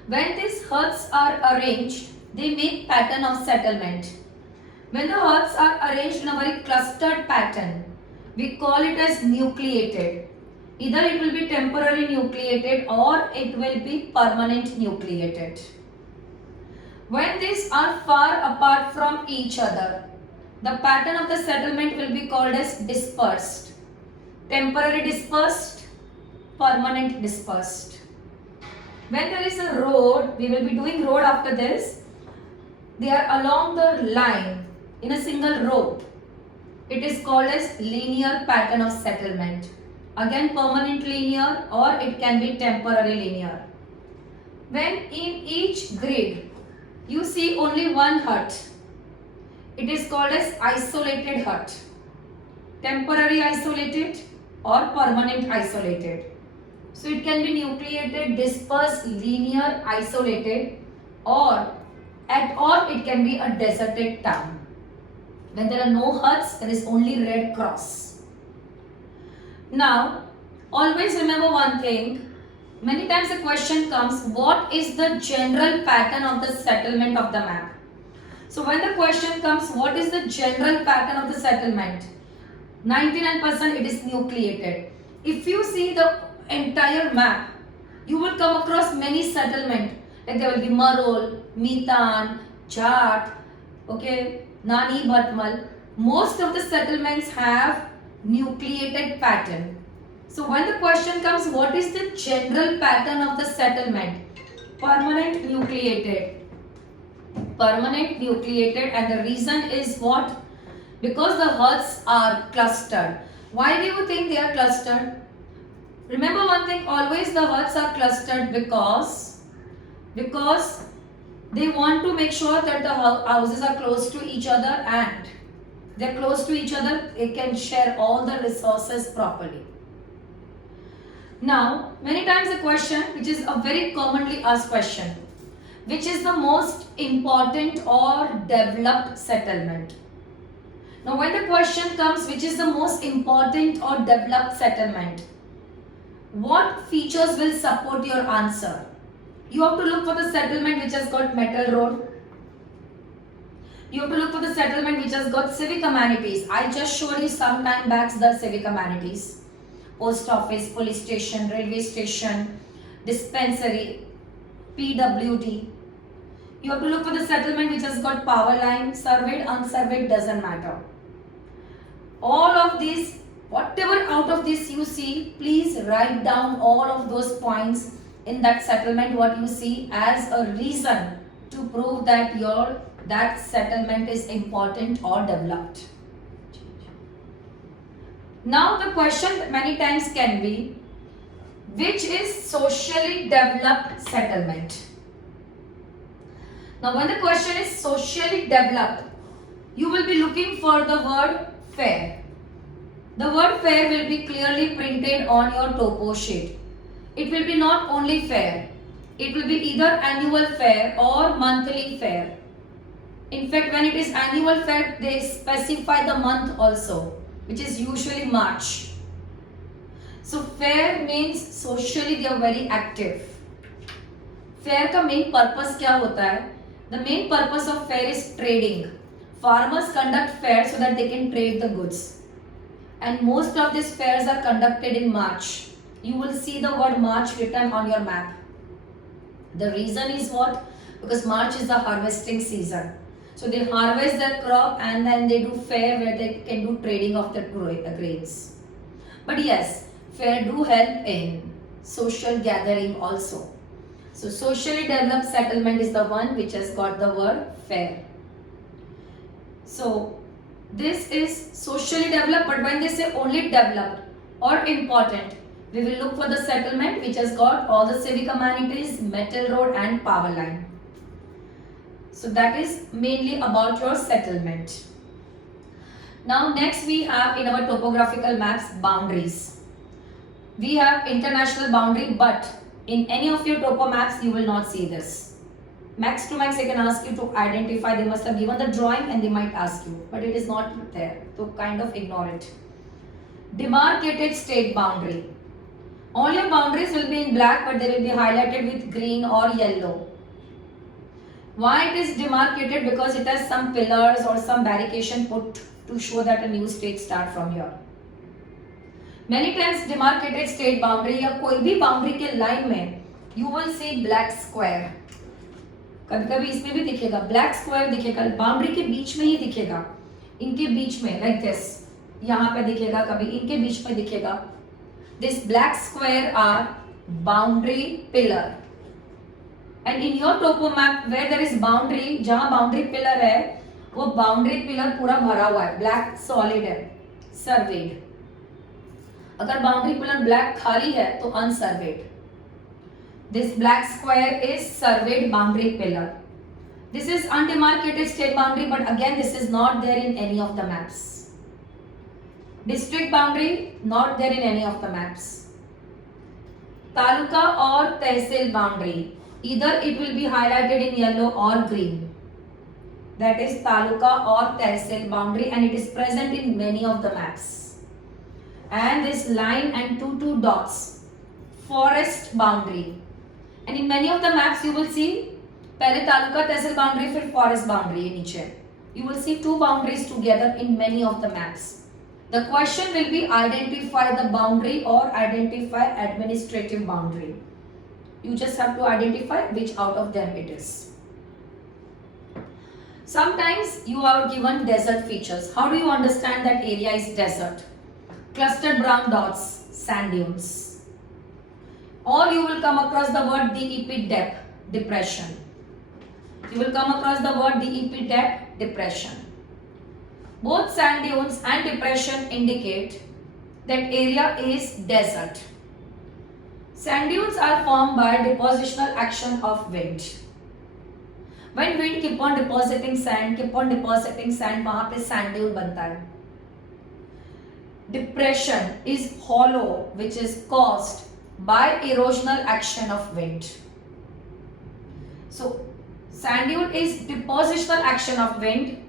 When these huts are arranged, they make pattern of settlement. When the huts are arranged in a very clustered pattern, we call it as nucleated. Either it will be temporary nucleated or it will be permanent nucleated. When these are far apart from each other, the pattern of the settlement will be called as dispersed. Temporary dispersed, permanent dispersed. When there is a road, we will be doing road after this. They are along the line in a single row. It is called as linear pattern of settlement. Again, permanent linear or it can be temporary linear. When in each grid you see only one hut, it is called as isolated hut. Temporary isolated or permanent isolated. So it can be nucleated, dispersed, linear, isolated, or it can be a deserted town. When there are no huts, there is only red cross. Now, always remember one thing. Many times a question comes, what is the general pattern of the settlement of the map? So when the question comes, what is the general pattern of the settlement? 99% it is nucleated. If you see the entire map, you will come across many settlements. Like there will be Marol, Mitan, Jat, okay, Nani Bhatmal. Most of the settlements have nucleated pattern. So when the question comes, what is the general pattern of the settlement? Permanent nucleated. Permanent nucleated, and the reason is what? Because the huts are clustered. Why do you think they are clustered? Remember one thing, always the huts are clustered because they want to make sure that the houses are close to each other, and they're close to each other, they can share all the resources properly. Now, many times a question, which is a very commonly asked question, which is the most important or developed settlement? Now, when the question comes, which is the most important or developed settlement, what features will support your answer? You have to look for the settlement which has got metal road. You have to look for the settlement which has got civic amenities. I just showed you some time back the civic amenities. Post office, police station, railway station, dispensary, PWD. You have to look for the settlement which has got power line, surveyed, unsurveyed, doesn't matter. All of these, whatever out of this you see, please write down all of those points in that settlement, what you see as a reason to prove that that settlement is important or developed. Now the question many times can be, which is socially developed settlement? Now when the question is socially developed, you will be looking for the word fair. The word fair will be clearly printed on your topo sheet. It will be not only fair, it will be either annual fair or monthly fair. In fact, when it is annual fair, they specify the month also, which is usually March. So fair means socially they are very active. Fair का main purpose क्या होता है? The main purpose of fair is trading. Farmers conduct fair so that they can trade the goods. And most of these fairs are conducted in March. You will see the word March written on your map. The reason is what? Because March is the harvesting season. So they harvest their crop and then they do fair where they can do trading of the grains. But yes, fair do help in social gathering also. So socially developed settlement is the one which has got the word fair. So this is socially developed, but when they say only developed or important, we will look for the settlement which has got all the civic amenities, metal road and power line. So that is mainly about your settlement. Now next we have in our topographical maps boundaries. We have international boundary, but in any of your topo maps you will not see this. Max to max they can ask you to identify, they must have given the drawing and they might ask you, but it is not there, so kind of ignore it. Demarcated state boundary. All your boundaries will be in black, but they will be highlighted with green or yellow. Why it is demarcated? Because it has some pillars or some barricade put to show that a new state start from here. Many times demarcated state boundary या कोई भी boundary के line में you will see black square. कभी-कभी इसमें भी दिखेगा black square दिखेगा, boundary के बीच में ही दिखेगा, इनके बीच में like this, यहाँ पे दिखेगा, कभी इनके बीच में दिखेगा. This black square are boundary pillar. And in your topo map where there is boundary, जहाँ boundary pillar है, वो boundary pillar पूरा भरा हुआ है, black solid है, surveyed. अगर boundary pillar black खाली है तो unsurveyed. This black square is surveyed boundary pillar. This is undemarcated state boundary, but again this is not there in any of the maps. District boundary not there in any of the maps. Taluka or tehsil boundary, either it will be highlighted in yellow or green. That is taluka or tehsil boundary, and it is present in many of the maps. And this line and two dots, forest boundary. And in many of the maps you will see पहले तालुका तहसील boundary फिर forest boundary है नीचे. You will see two boundaries together in many of the maps. The question will be identify the boundary or identify administrative boundary. You just have to identify which out of them it is. Sometimes you are given desert features. How do you understand that area is desert? Clustered brown dots, sand dunes. Or you will come across the word DEP depth, depression. You will come across the word DEP depth, depression. Both sand dunes and depression indicate that area is desert. Sand dunes are formed by depositional action of wind. When wind keep on depositing sand, वहाँ पे sand dune बनता है. Depression is hollow, which is caused by erosional action of wind. So, sand dune is depositional action of wind.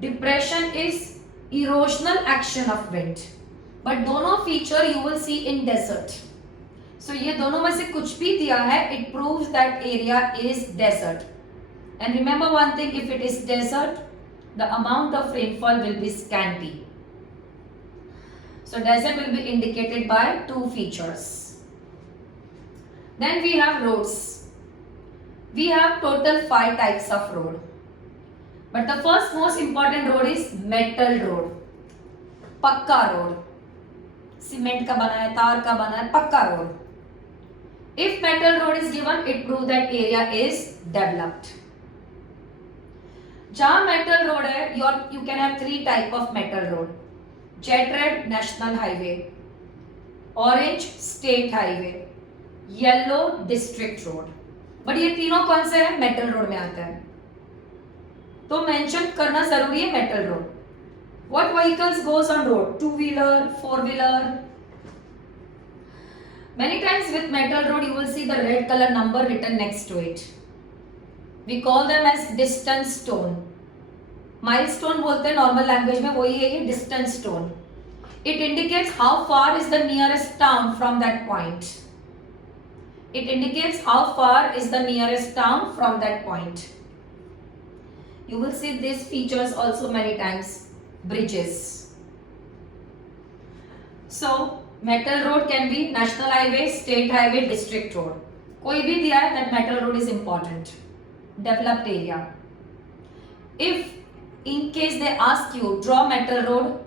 Depression is erosional action of wind. But दोनों feature you will see in desert. So, ये दोनों में से कुछ भी दिया है, it proves that area is desert. And remember one thing, if it is desert, the amount of rainfall will be scanty. So, desert will be indicated by two features. Then we have roads. We have total 5 types of road. But the first most important road is metal road. Pakka road. Cement का बना है, तार का बना है, पक्का road. If metal road is given, it proves that area is developed. जहाँ metal road है, you can have 3 type of metal road. Jet red, national highway. Orange, state highway. Yellow, district road. But ये तीनों कौन से हैं? Metal road में आता है. तो mention करना जरूरी है metal road. What vehicles goes on road? 2-wheeler, 4-wheeler. Many times with metal road you will see the red color number written next to it. We call them as distance stone. Milestone बोलते हैं normal language में, वही है ये distance stone. It indicates how far is the nearest town from that point. It indicates how far is the nearest town from that point. You will see these features also many times. Bridges. So, metal road can be national highway, state highway, district road. कोई भी दिया है that metal road is important. Developed area. If in case they ask you draw metal road,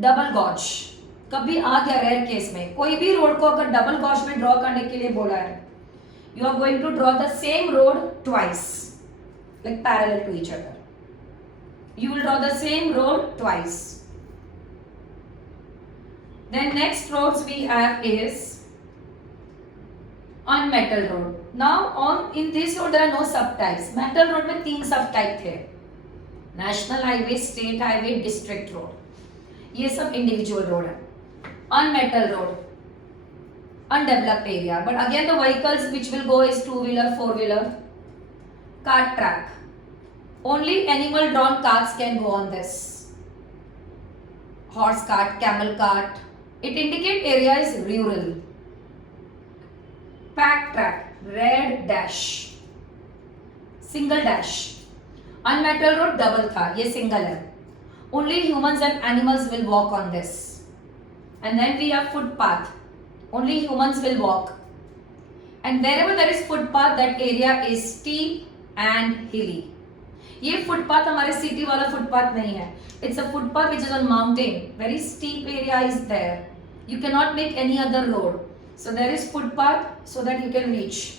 double gauge. कभी आ गया rare case में, कोई भी road को अगर डबल गॉज में ड्रॉ करने के लिए बोला है, you are going to draw the same road twice, like parallel to each other. You will draw the same road twice. Then next roads we have is on metal road. Now on in this road there are no subtypes. Metal road में 3 subtype थे. National highway, state highway, district road. ये सब individual road है. On metal road, undeveloped area. But again the vehicles which will go is 2-wheeler, 4-wheeler. Cart track. Only animal drawn carts can go on this. Horse cart, camel cart. It indicates area is rural. Pack track, red dash, single dash. On metal road double था, ये single है. Only humans and animals will walk on this. And then we have footpath. Only humans will walk. And wherever there is footpath, that area is steep and hilly. ये footpath हमारे city वाला footpath नहीं है. It's a footpath which is on mountain. Very steep area is there. You cannot make any other road. So there is footpath so that you can reach.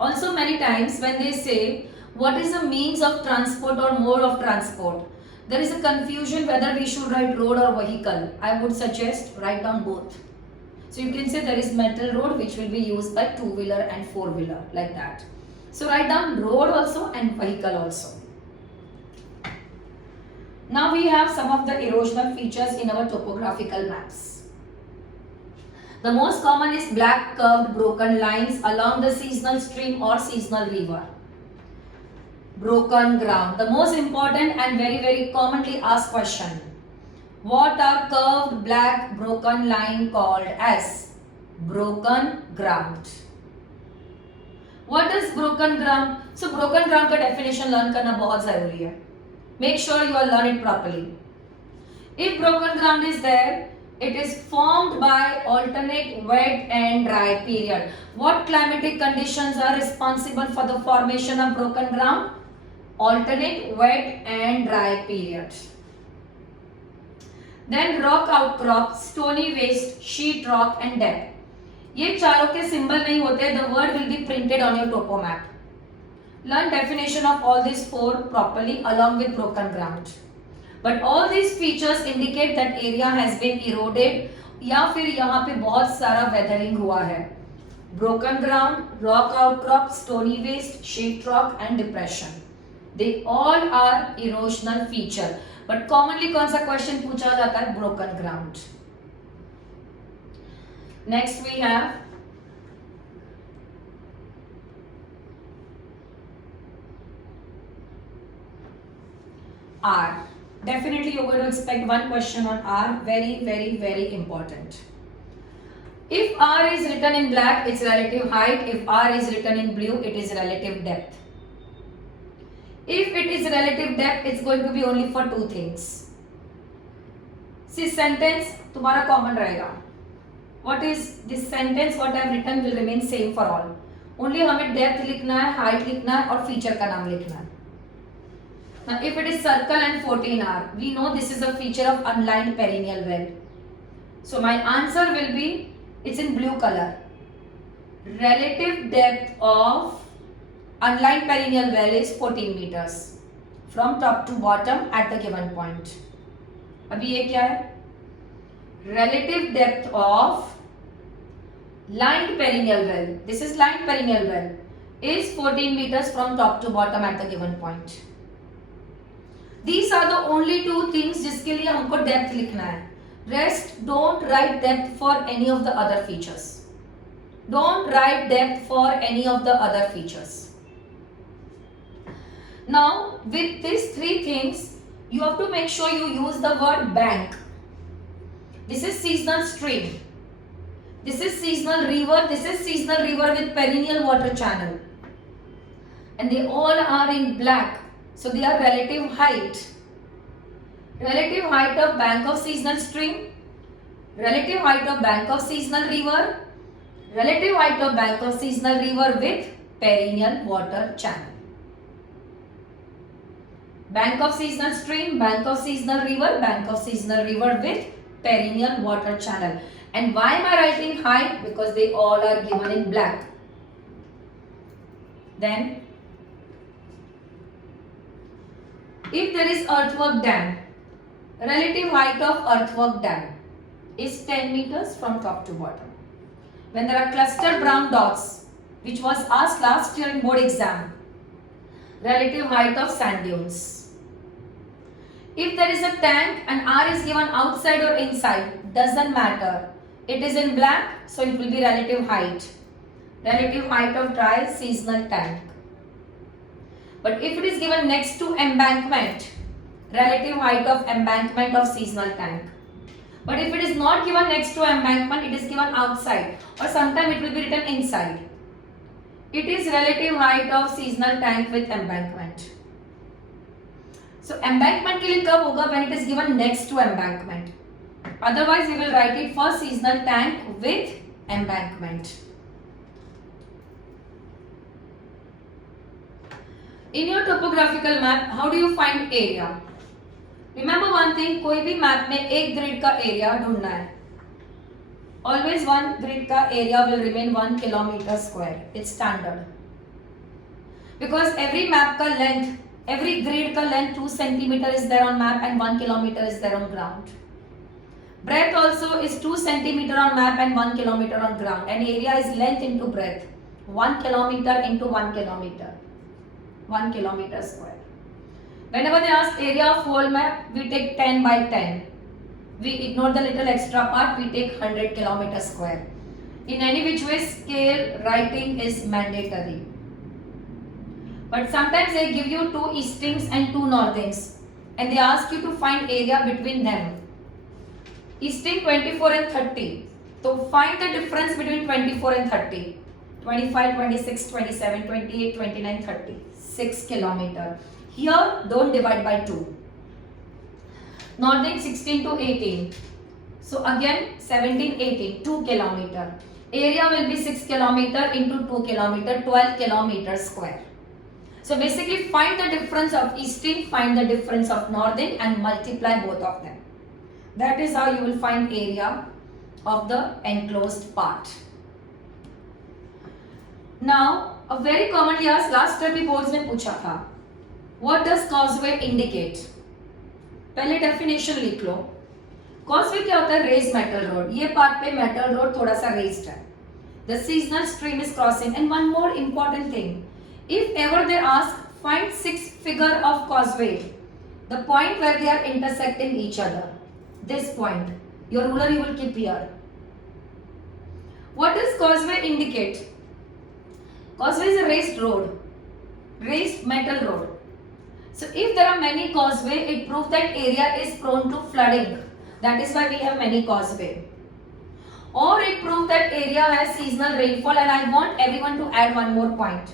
Also many times when they say what is the means of transport or mode of transport, there is a confusion whether we should write road or vehicle. I would suggest write down both. So you can say there is metal road which will be used by 2-wheeler and 4-wheeler like that. So write down road also and vehicle also. Now we have some of the erosional features in our topographical maps. The most common is black curved broken lines along the seasonal stream or seasonal river. Broken ground. The most important and very commonly asked question. What are curved black broken line called as? Broken ground. What is broken ground? So broken ground का definition learn करना बहुत ज़रूरी है. Make sure you all learn it properly. If broken ground is there, it is formed by alternate wet and dry period. What climatic conditions are responsible for the formation of broken ground? Alternate wet and dry period. Then rock outcrop, stony waste, sheet rock and depth. ये चारों के symbol नहीं होते. The word will be printed on your topo map. Learn definition of all these 4 properly along with broken ground. But all these features indicate that area has been eroded या फिर यहाँ पे बहुत सारा weathering हुआ है. Broken ground, rock outcrop, stony waste, sheet rock and depression. They all are erosional feature. But commonly कौन सा question पूछा जाता है? Broken ground. Next we have R. Definitely you're going to expect one question on R. Very important. If R is written in black, it's relative height. If R is written in blue, it is relative depth. If it is relative depth, it's going to be only for 2 things. See sentence तुम्हारा common रहेगा. What is this sentence? What I have written will remain same for all. Only हमें depth लिखना है, height लिखना है और feature का नाम लिखना है. Now, if it is circle and 14R, we know this is a feature of unlined perennial well. So my answer will be, it's in blue color. Relative depth of unlined perennial well is 14 meters from top to bottom at the given point. अभी ये क्या है? Relative depth of lined perennial well. This is lined perennial well is 14 meters from top to bottom at the given point. These are the only 2 things जिसके लिए हमको depth लिखना है. Rest don't write depth for any of the other features. Don't write depth for any of the other features. Now with these 3 things, you have to make sure you use the word bank. This is seasonal stream. This is seasonal river. This is seasonal river with perennial water channel. And they all are in black. So they are relative height. Relative height of bank of seasonal stream. Relative height of bank of seasonal river. Relative height of bank of seasonal river with perennial water channel. Bank of seasonal stream, bank of seasonal river, bank of seasonal river with perennial water channel. And why am I writing height? Because they all are given in black. Then, if there is earthwork dam, relative height of earthwork dam is 10 meters from top to bottom. when there are clustered brown dots, which was asked last year in board exam, relative height of sand dunes. If there is a tank and R is given outside or inside, doesn't matter. It is in blank, so it will be relative height. Relative height of dry seasonal tank. But if it is given next to embankment, relative height of embankment of seasonal tank. But if it is not given next to embankment, it is given outside, or sometimes it will be written inside. It is relative height of seasonal tank with embankment. So embankment के लिए कब होगा? When it is given next to embankment. Otherwise, we will write it for seasonal tank with embankment. In your topographical map, how do you find area? Remember one thing, कोई भी map में एक grid का area ढूंढना है. Always one grid का area will remain 1 kilometer square. It's standard. Because every map का length, every grid का length 2 centimeter is there on map and 1 kilometer is there on ground. Breadth also is 2 centimeter on map and 1 kilometer on ground. And area is length into breadth. 1 kilometer into 1 kilometer. 1 kilometer square. Whenever they ask area of whole map, we take 10 by 10. We ignore the little extra part, we take 100 kilometer square. In any which way, scale writing is mandatory. But sometimes they give you 2 eastings and 2 northings and they ask you to find area between them. Easting 24 and 30. So find the difference between 24 and 30. 25, 26, 27, 28, 29, 30. 6 kilometer. Here, don't divide by 2. Northern 16 to 18. So again 17, 18, 2 kilometer. Area will be 6 kilometer into 2 kilometer, 12 kilometer square. So basically find the difference of easting, find the difference of northern and multiply both of them. That is how you will find area of the enclosed part. Now, a very commonly asked last year boards ने पूछा था, what does causeway indicate? पहले definition लिख लो. Causeway क्या होता है? Raise metal road. ये पार्ट पे मेटल रोड थोड़ा सा रेज्ड है. The seasonal stream is crossing. And one more important thing, if ever they ask find 6 figure of causeway, the point where they are intersecting each other, this point, your ruler you will keep here. What does causeway indicate? Causeway is a raised road, raised metal road. So if there are many causeway, it proves that area is prone to flooding. That is why we have many causeway. Or it proves that area has seasonal rainfall. And I want everyone to add one more point.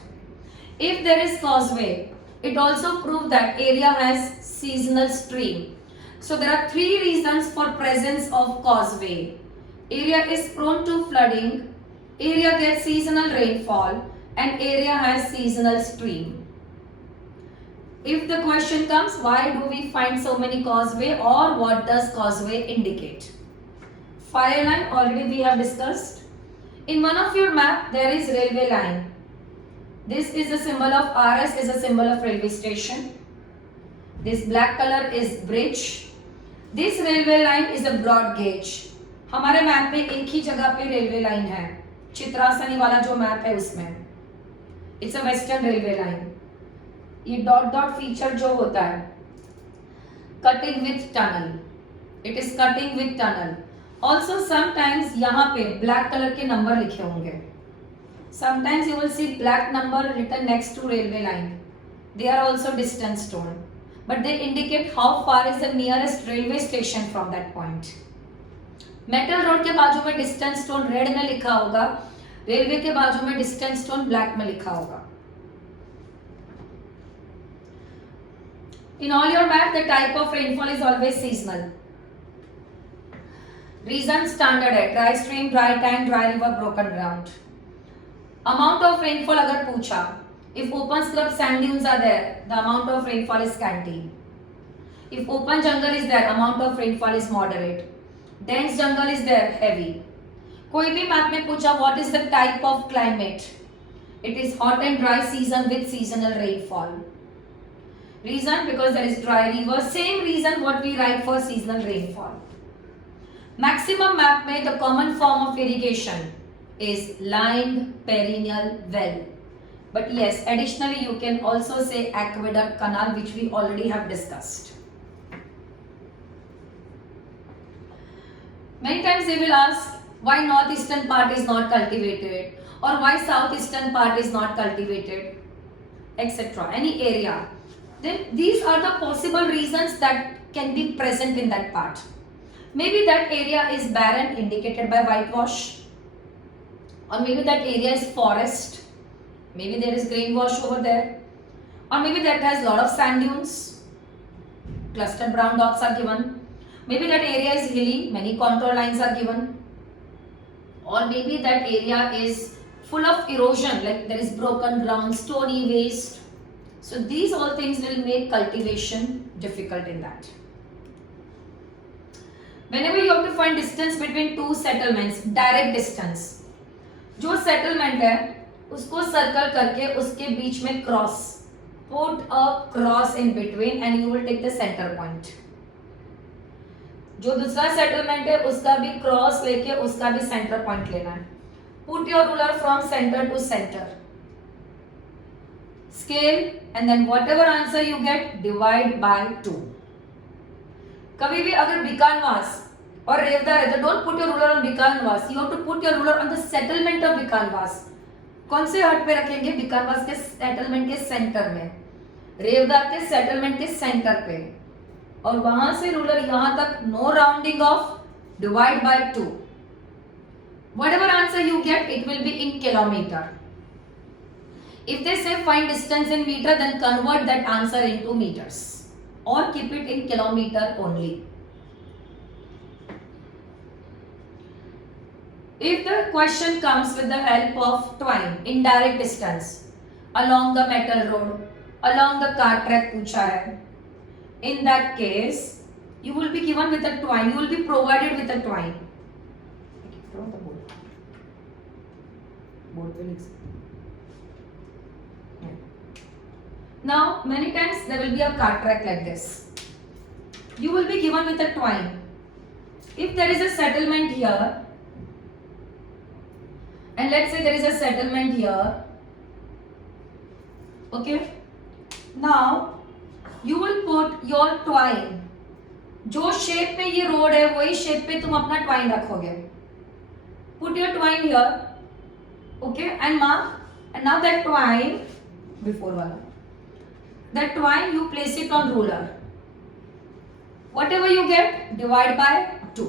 If there is causeway, it also proves that area has seasonal stream. So there are 3 reasons for presence of causeway. Area is prone to flooding, area gets seasonal rainfall, and area has seasonal stream. If the question comes, why do we find so many causeway, or what does causeway indicate? Fire line already we have discussed. In one of your map there is railway line. This is a symbol of RS, is a symbol of railway station. This black color is bridge. This railway line is a broad gauge. हमारे map में एक ही जगह पे railway line है. चित्रासनी वाला जो map है उसमें it's a western railway line. ये डॉट डॉट फीचर जो होता है, cutting with tunnel, it is cutting with tunnel. Also sometimes यहाँ पे ब्लैक कलर के नंबर लिखे होंगे. Sometimes you will see black number written next to railway line. They are also distance stone, but they indicate how far is the nearest railway station from that point. Metal road के बाजू में distance stone red में लिखा होगा, railway के बाजू में distance stone black में लिखा होगा. In all your map, the type of rainfall is always seasonal. Reason standard है, dry stream, dry tank, dry river, broken ground. Amount of rainfall अगर पूछा, if open scrub sand dunes are there, the amount of rainfall is scanty. If open jungle is there, amount of rainfall is moderate. Dense jungle is there, heavy. कोई भी map में पूछा, what is the type of climate? It is hot and dry season with seasonal rainfall. Reason, because there is dry river. Same reason what we write for seasonal rainfall. Maximum map में the common form of irrigation is lined perennial well. But yes, additionally you can also say aqueduct, canal, which we already have discussed. Many times they will ask why northeastern part is not cultivated or why southeastern part is not cultivated, etc. Any area. Then these are the possible reasons that can be present in that part. Maybe that area is barren, indicated by whitewash, or maybe that area is forest, maybe there is grain wash over there, or maybe that has lot of sand dunes, clustered brown dots are given, maybe that area is hilly, many contour lines are given, or maybe that area is full of erosion, like there is broken ground, stony waste. So these all things will make cultivation difficult in that. Whenever you have to find distance between two settlements, direct distance, जो settlement है उसको circle करके उसके बीच में cross, put a cross in between and you will take the center point. जो दूसरा settlement है उसका भी cross लेके उसका भी center point लेना है. Put your ruler from center to center. Scale and then whatever answer you get, divide by 2. कभी भी अगर बिकानवास और रेवदार है तो don't put your ruler on Bikanwas, you have to put your ruler on the settlement of Bikanwas. कौन से हट पे रखेंगे? बिकानवास के सेटलमेंट के सेंटर में, रेवदार के सेटलमेंट के सेंटर पे, और वहां से रूलर यहां तक, no rounding off, divide by 2. Whatever answer you get it will be in kilometre. If they say find distance in meter, then convert that answer into meters or keep it in kilometer only. If the question comes with the help of twine, indirect distance, along the metal road, along the cart track पूछा है, in that case you will be given with a twine, you will be provided with a twine. Now many times there will be a cart track like this. You will be given with a twine. If there is a settlement here, and let's say there is a settlement here, okay, now you will put your twine. जो shape में ये road है वही shape पे तुम अपना twine रखोगे. Put your twine here, okay, and mark. And now that twine, before वाला, that twine you place it on ruler. Whatever you get, divide by 2.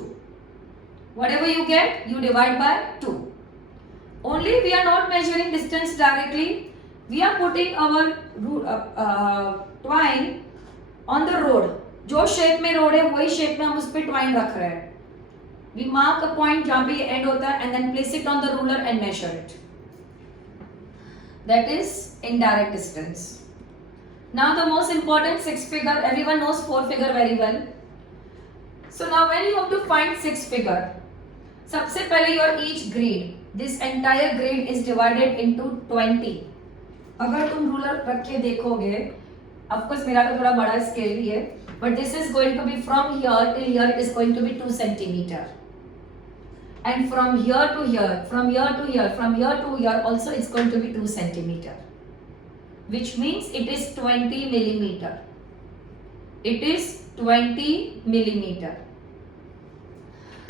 Whatever you get, you divide by 2. Only we are not measuring distance directly. We are putting our twine on the road. जो shape में road है वही shape में हम उस पर twine रख रहे हैं. We mark a point जहाँ पे ये end होता है and then place it on the ruler and measure it. That is indirect distance. Now the most important 6 figure, everyone knows 4 figure very well. So now when you have to find 6 figure, सबसे पहले your each grid, this entire grid is divided into 20. अगर तुम ruler रख के देखोगे, of course मेरा तो थोड़ा बड़ा स्केल ही है, but this is going to be from here till here, it is going to be 2 centimeter. And from here to here, from here to here, from here to here also it's going to be 2 centimeter. Which means it is 20 millimeter. It is 20 millimeter.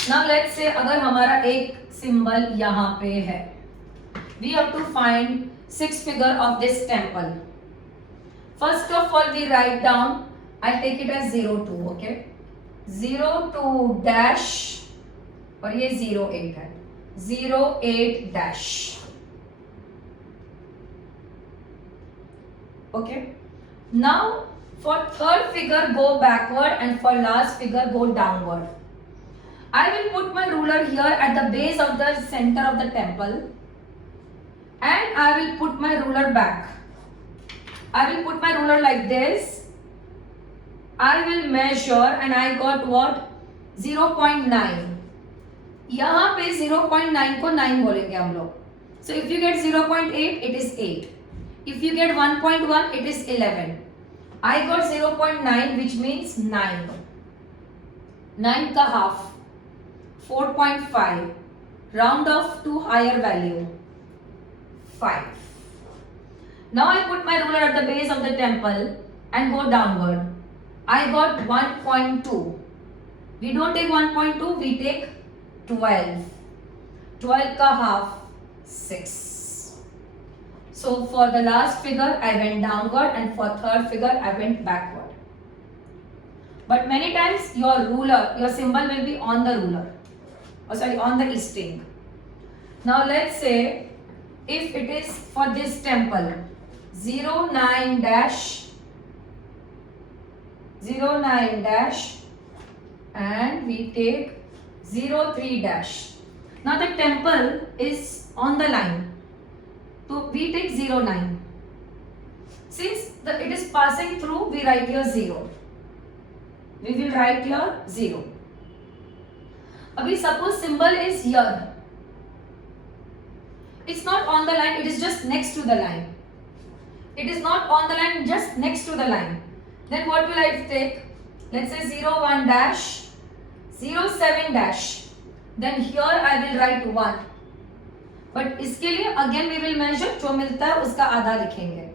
Now let's say अगर हमारा एक symbol यहाँ पे है, we have to find 6 figure of this temple. First of all we write down, I'll take it as 02, okay? 02 dash और ये 08 है, 08 dash. Okay. Now for third figure go backward and for last figure go downward. I will put my ruler here at the base of the center of the temple and I will put my ruler back. I will put my ruler like this. I will measure and I got what? 0.9. यहाँ पे 0.9 को 9 बोलेंगे हम लोग. So if you get 0.8, it is 8. If you get 1.1, it is 11. I got 0.9, which means 9. 9 का half, 4.5, round off to higher value, 5. Now I put my ruler at the base of the temple and go downward. I got 1.2. We don't take 1.2, we take 12. 12 ka half, 6. So for the last figure, I went downward, and for third figure, I went backward. But many times your ruler, your symbol will be on the ruler. On the easting. Now let's say if it is for this temple, 09 dash, and we take 03 dash. Now the temple is on the line. So we take 09. Since it is passing through, we write here 0. We will write here 0. Abhi suppose symbol is here. It's not on the line, it is just next to the line. It is not on the line, just next to the line. Then what will I take? Let's say 01 dash, 07 dash. Then here I will write 1. But इसके लिए again we will measure, जो मिलता है उसका आधा लिखेंगे.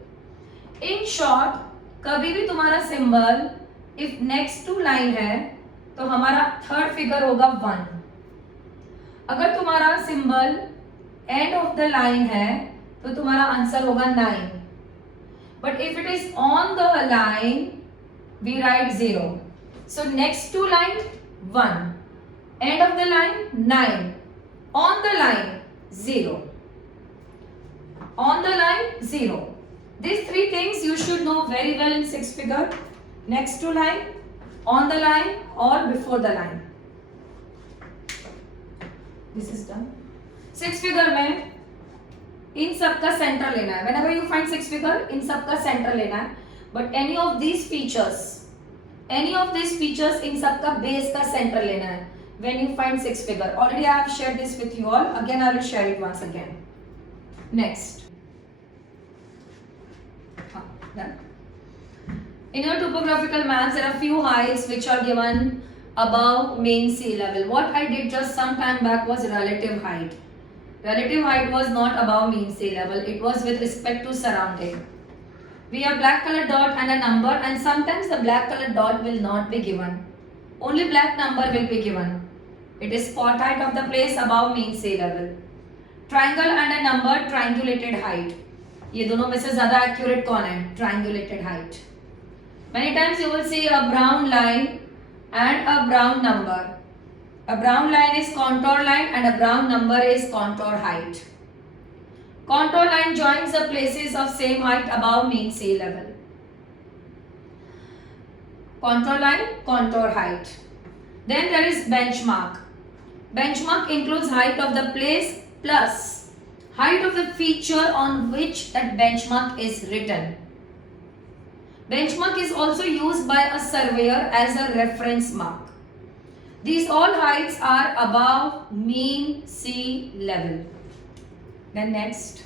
In short, कभी भी तुम्हारा symbol if next to line है तो हमारा थर्ड फिगर होगा 1. अगर तुम्हारा symbol end of the line है तो तुम्हारा आंसर होगा 9. But if it is on the line we write 0. So next to line 1, end of the line 9, on the line 0, on the line 0. These three things you should know very well in 6 figure. Next to line, on the line or before the line. This is done. 6 figure में इन सब का centre लेना है. Whenever you find 6 figure, इन सब का centre लेना है. But any of these features इन सब का बेस का सेंटर लेना है. When you find 6 figure, already I have shared this with you all. Again I will share it once again. Next. Done. In your topographical maps, there are few heights which are given above mean sea level. What I did just some time back was relative height. Relative height was not above mean sea level. It was with respect to surrounding. We have black colored dot and a number, and sometimes the black colored dot will not be given. Only black number will be given. It is spot height of the place above mean sea level. Triangle and a number, triangulated height. ये दोनों में से ज़्यादा accurate कौन है? Triangulated height. Many times you will see a brown line and a brown number. A brown line is contour line and a brown number is contour height. Contour line joins the places of same height above mean sea level. Contour line, contour height. Then there is benchmark. Benchmark includes height of the place plus height of the feature on which that benchmark is written. Benchmark is also used by a surveyor as a reference mark. These all heights are above mean sea level. Then next.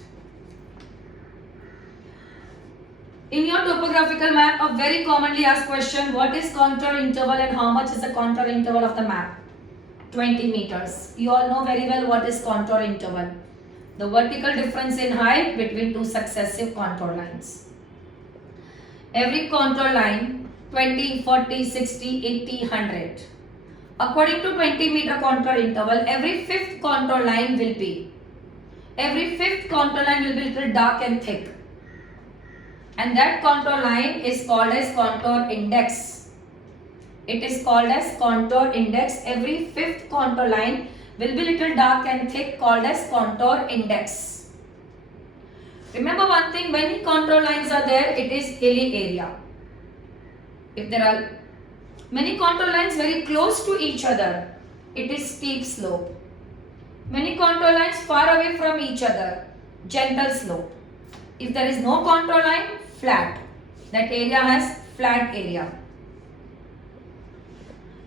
In your topographical map, a very commonly asked question, what is contour interval and how much is the contour interval of the map? 20 meters. You all know very well what is contour interval. The vertical difference in height between two successive contour lines. Every contour line 20, 40, 60, 80, 100. According to 20 meter contour interval, every fifth contour line will be little dark and thick. And that contour line is called as contour index. It is called as contour index. Every fifth contour line will be little dark and thick, called as contour index. Remember one thing, when contour lines are there, it is hilly area. If there are many contour lines very close to each other, it is steep slope. Many contour lines far away from each other, gentle slope. If there is no contour line, flat. That area has flat area.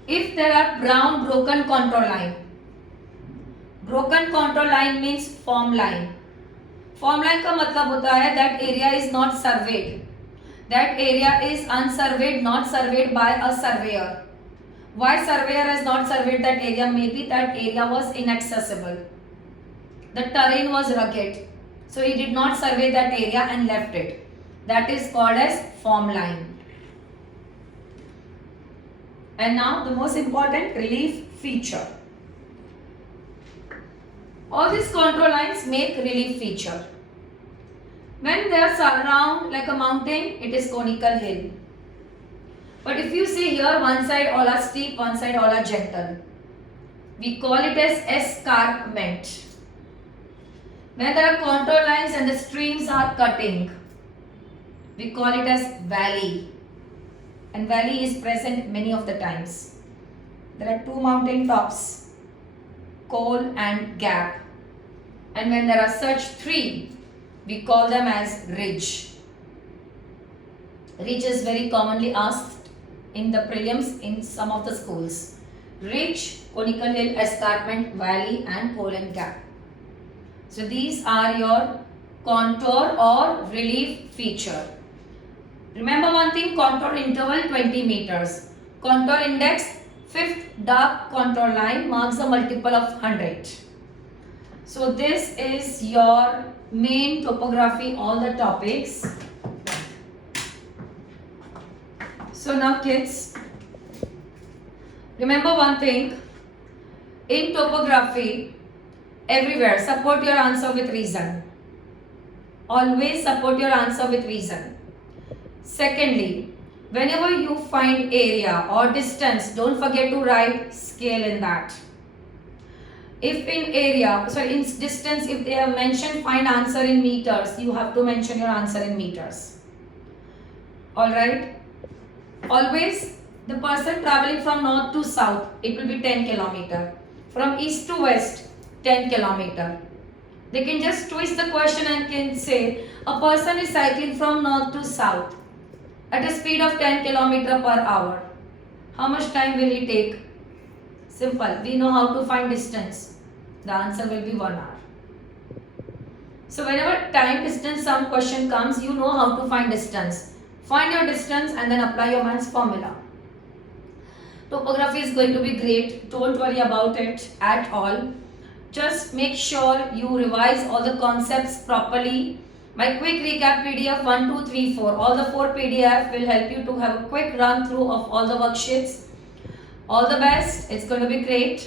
If there are brown broken contour line, broken contour line means form line. Form line का मतलब होता है that area is not surveyed. That area is unsurveyed, not surveyed by a surveyor. Why surveyor has not surveyed that area? Maybe that area was inaccessible. the terrain was rugged. So he did not survey that area and left it. That is called as form line. And now the most important, relief feature. All these contour lines make relief feature. When they are around like a mountain, it is conical hill. But if you see here, one side all are steep, one side all are gentle. We call it as escarpment. When there are contour lines and the streams are cutting, we call it as valley. And valley is present many of the times. There are two mountain tops, col and gap. And when there are such three, we call them as ridge. Ridge is very commonly asked in the prelims in some of the schools. Ridge, conical hill, escarpment, valley and col and gap. So these are your contour or relief feature. Remember one thing, contour interval 20 meters. Contour index, fifth dark contour line marks a multiple of 100. So this is your main topography, all the topics. So now kids, remember one thing, in topography, everywhere support your answer with reason. Always support your answer with reason. Secondly, whenever you find area or distance, don't forget to write scale in that. If in distance, if they have mentioned find answer in meters, you have to mention your answer in meters. Alright. Always the person traveling from north to south, it will be 10 km. From east to west, 10 km. They can just twist the question and can say a person is cycling from north to south at a speed of 10 km per hour. How much time will he take? Simple. We know how to find distance. The answer will be 1 hour. So whenever time, distance, some question comes, you know how to find distance. Find your distance and then apply your maths formula. Topography is going to be great. Don't worry about it at all. Just make sure you revise all the concepts properly. My quick recap PDF 1, 2, 3, 4. All the 4 PDF will help you to have a quick run through of all the worksheets. All the best. It's going to be great.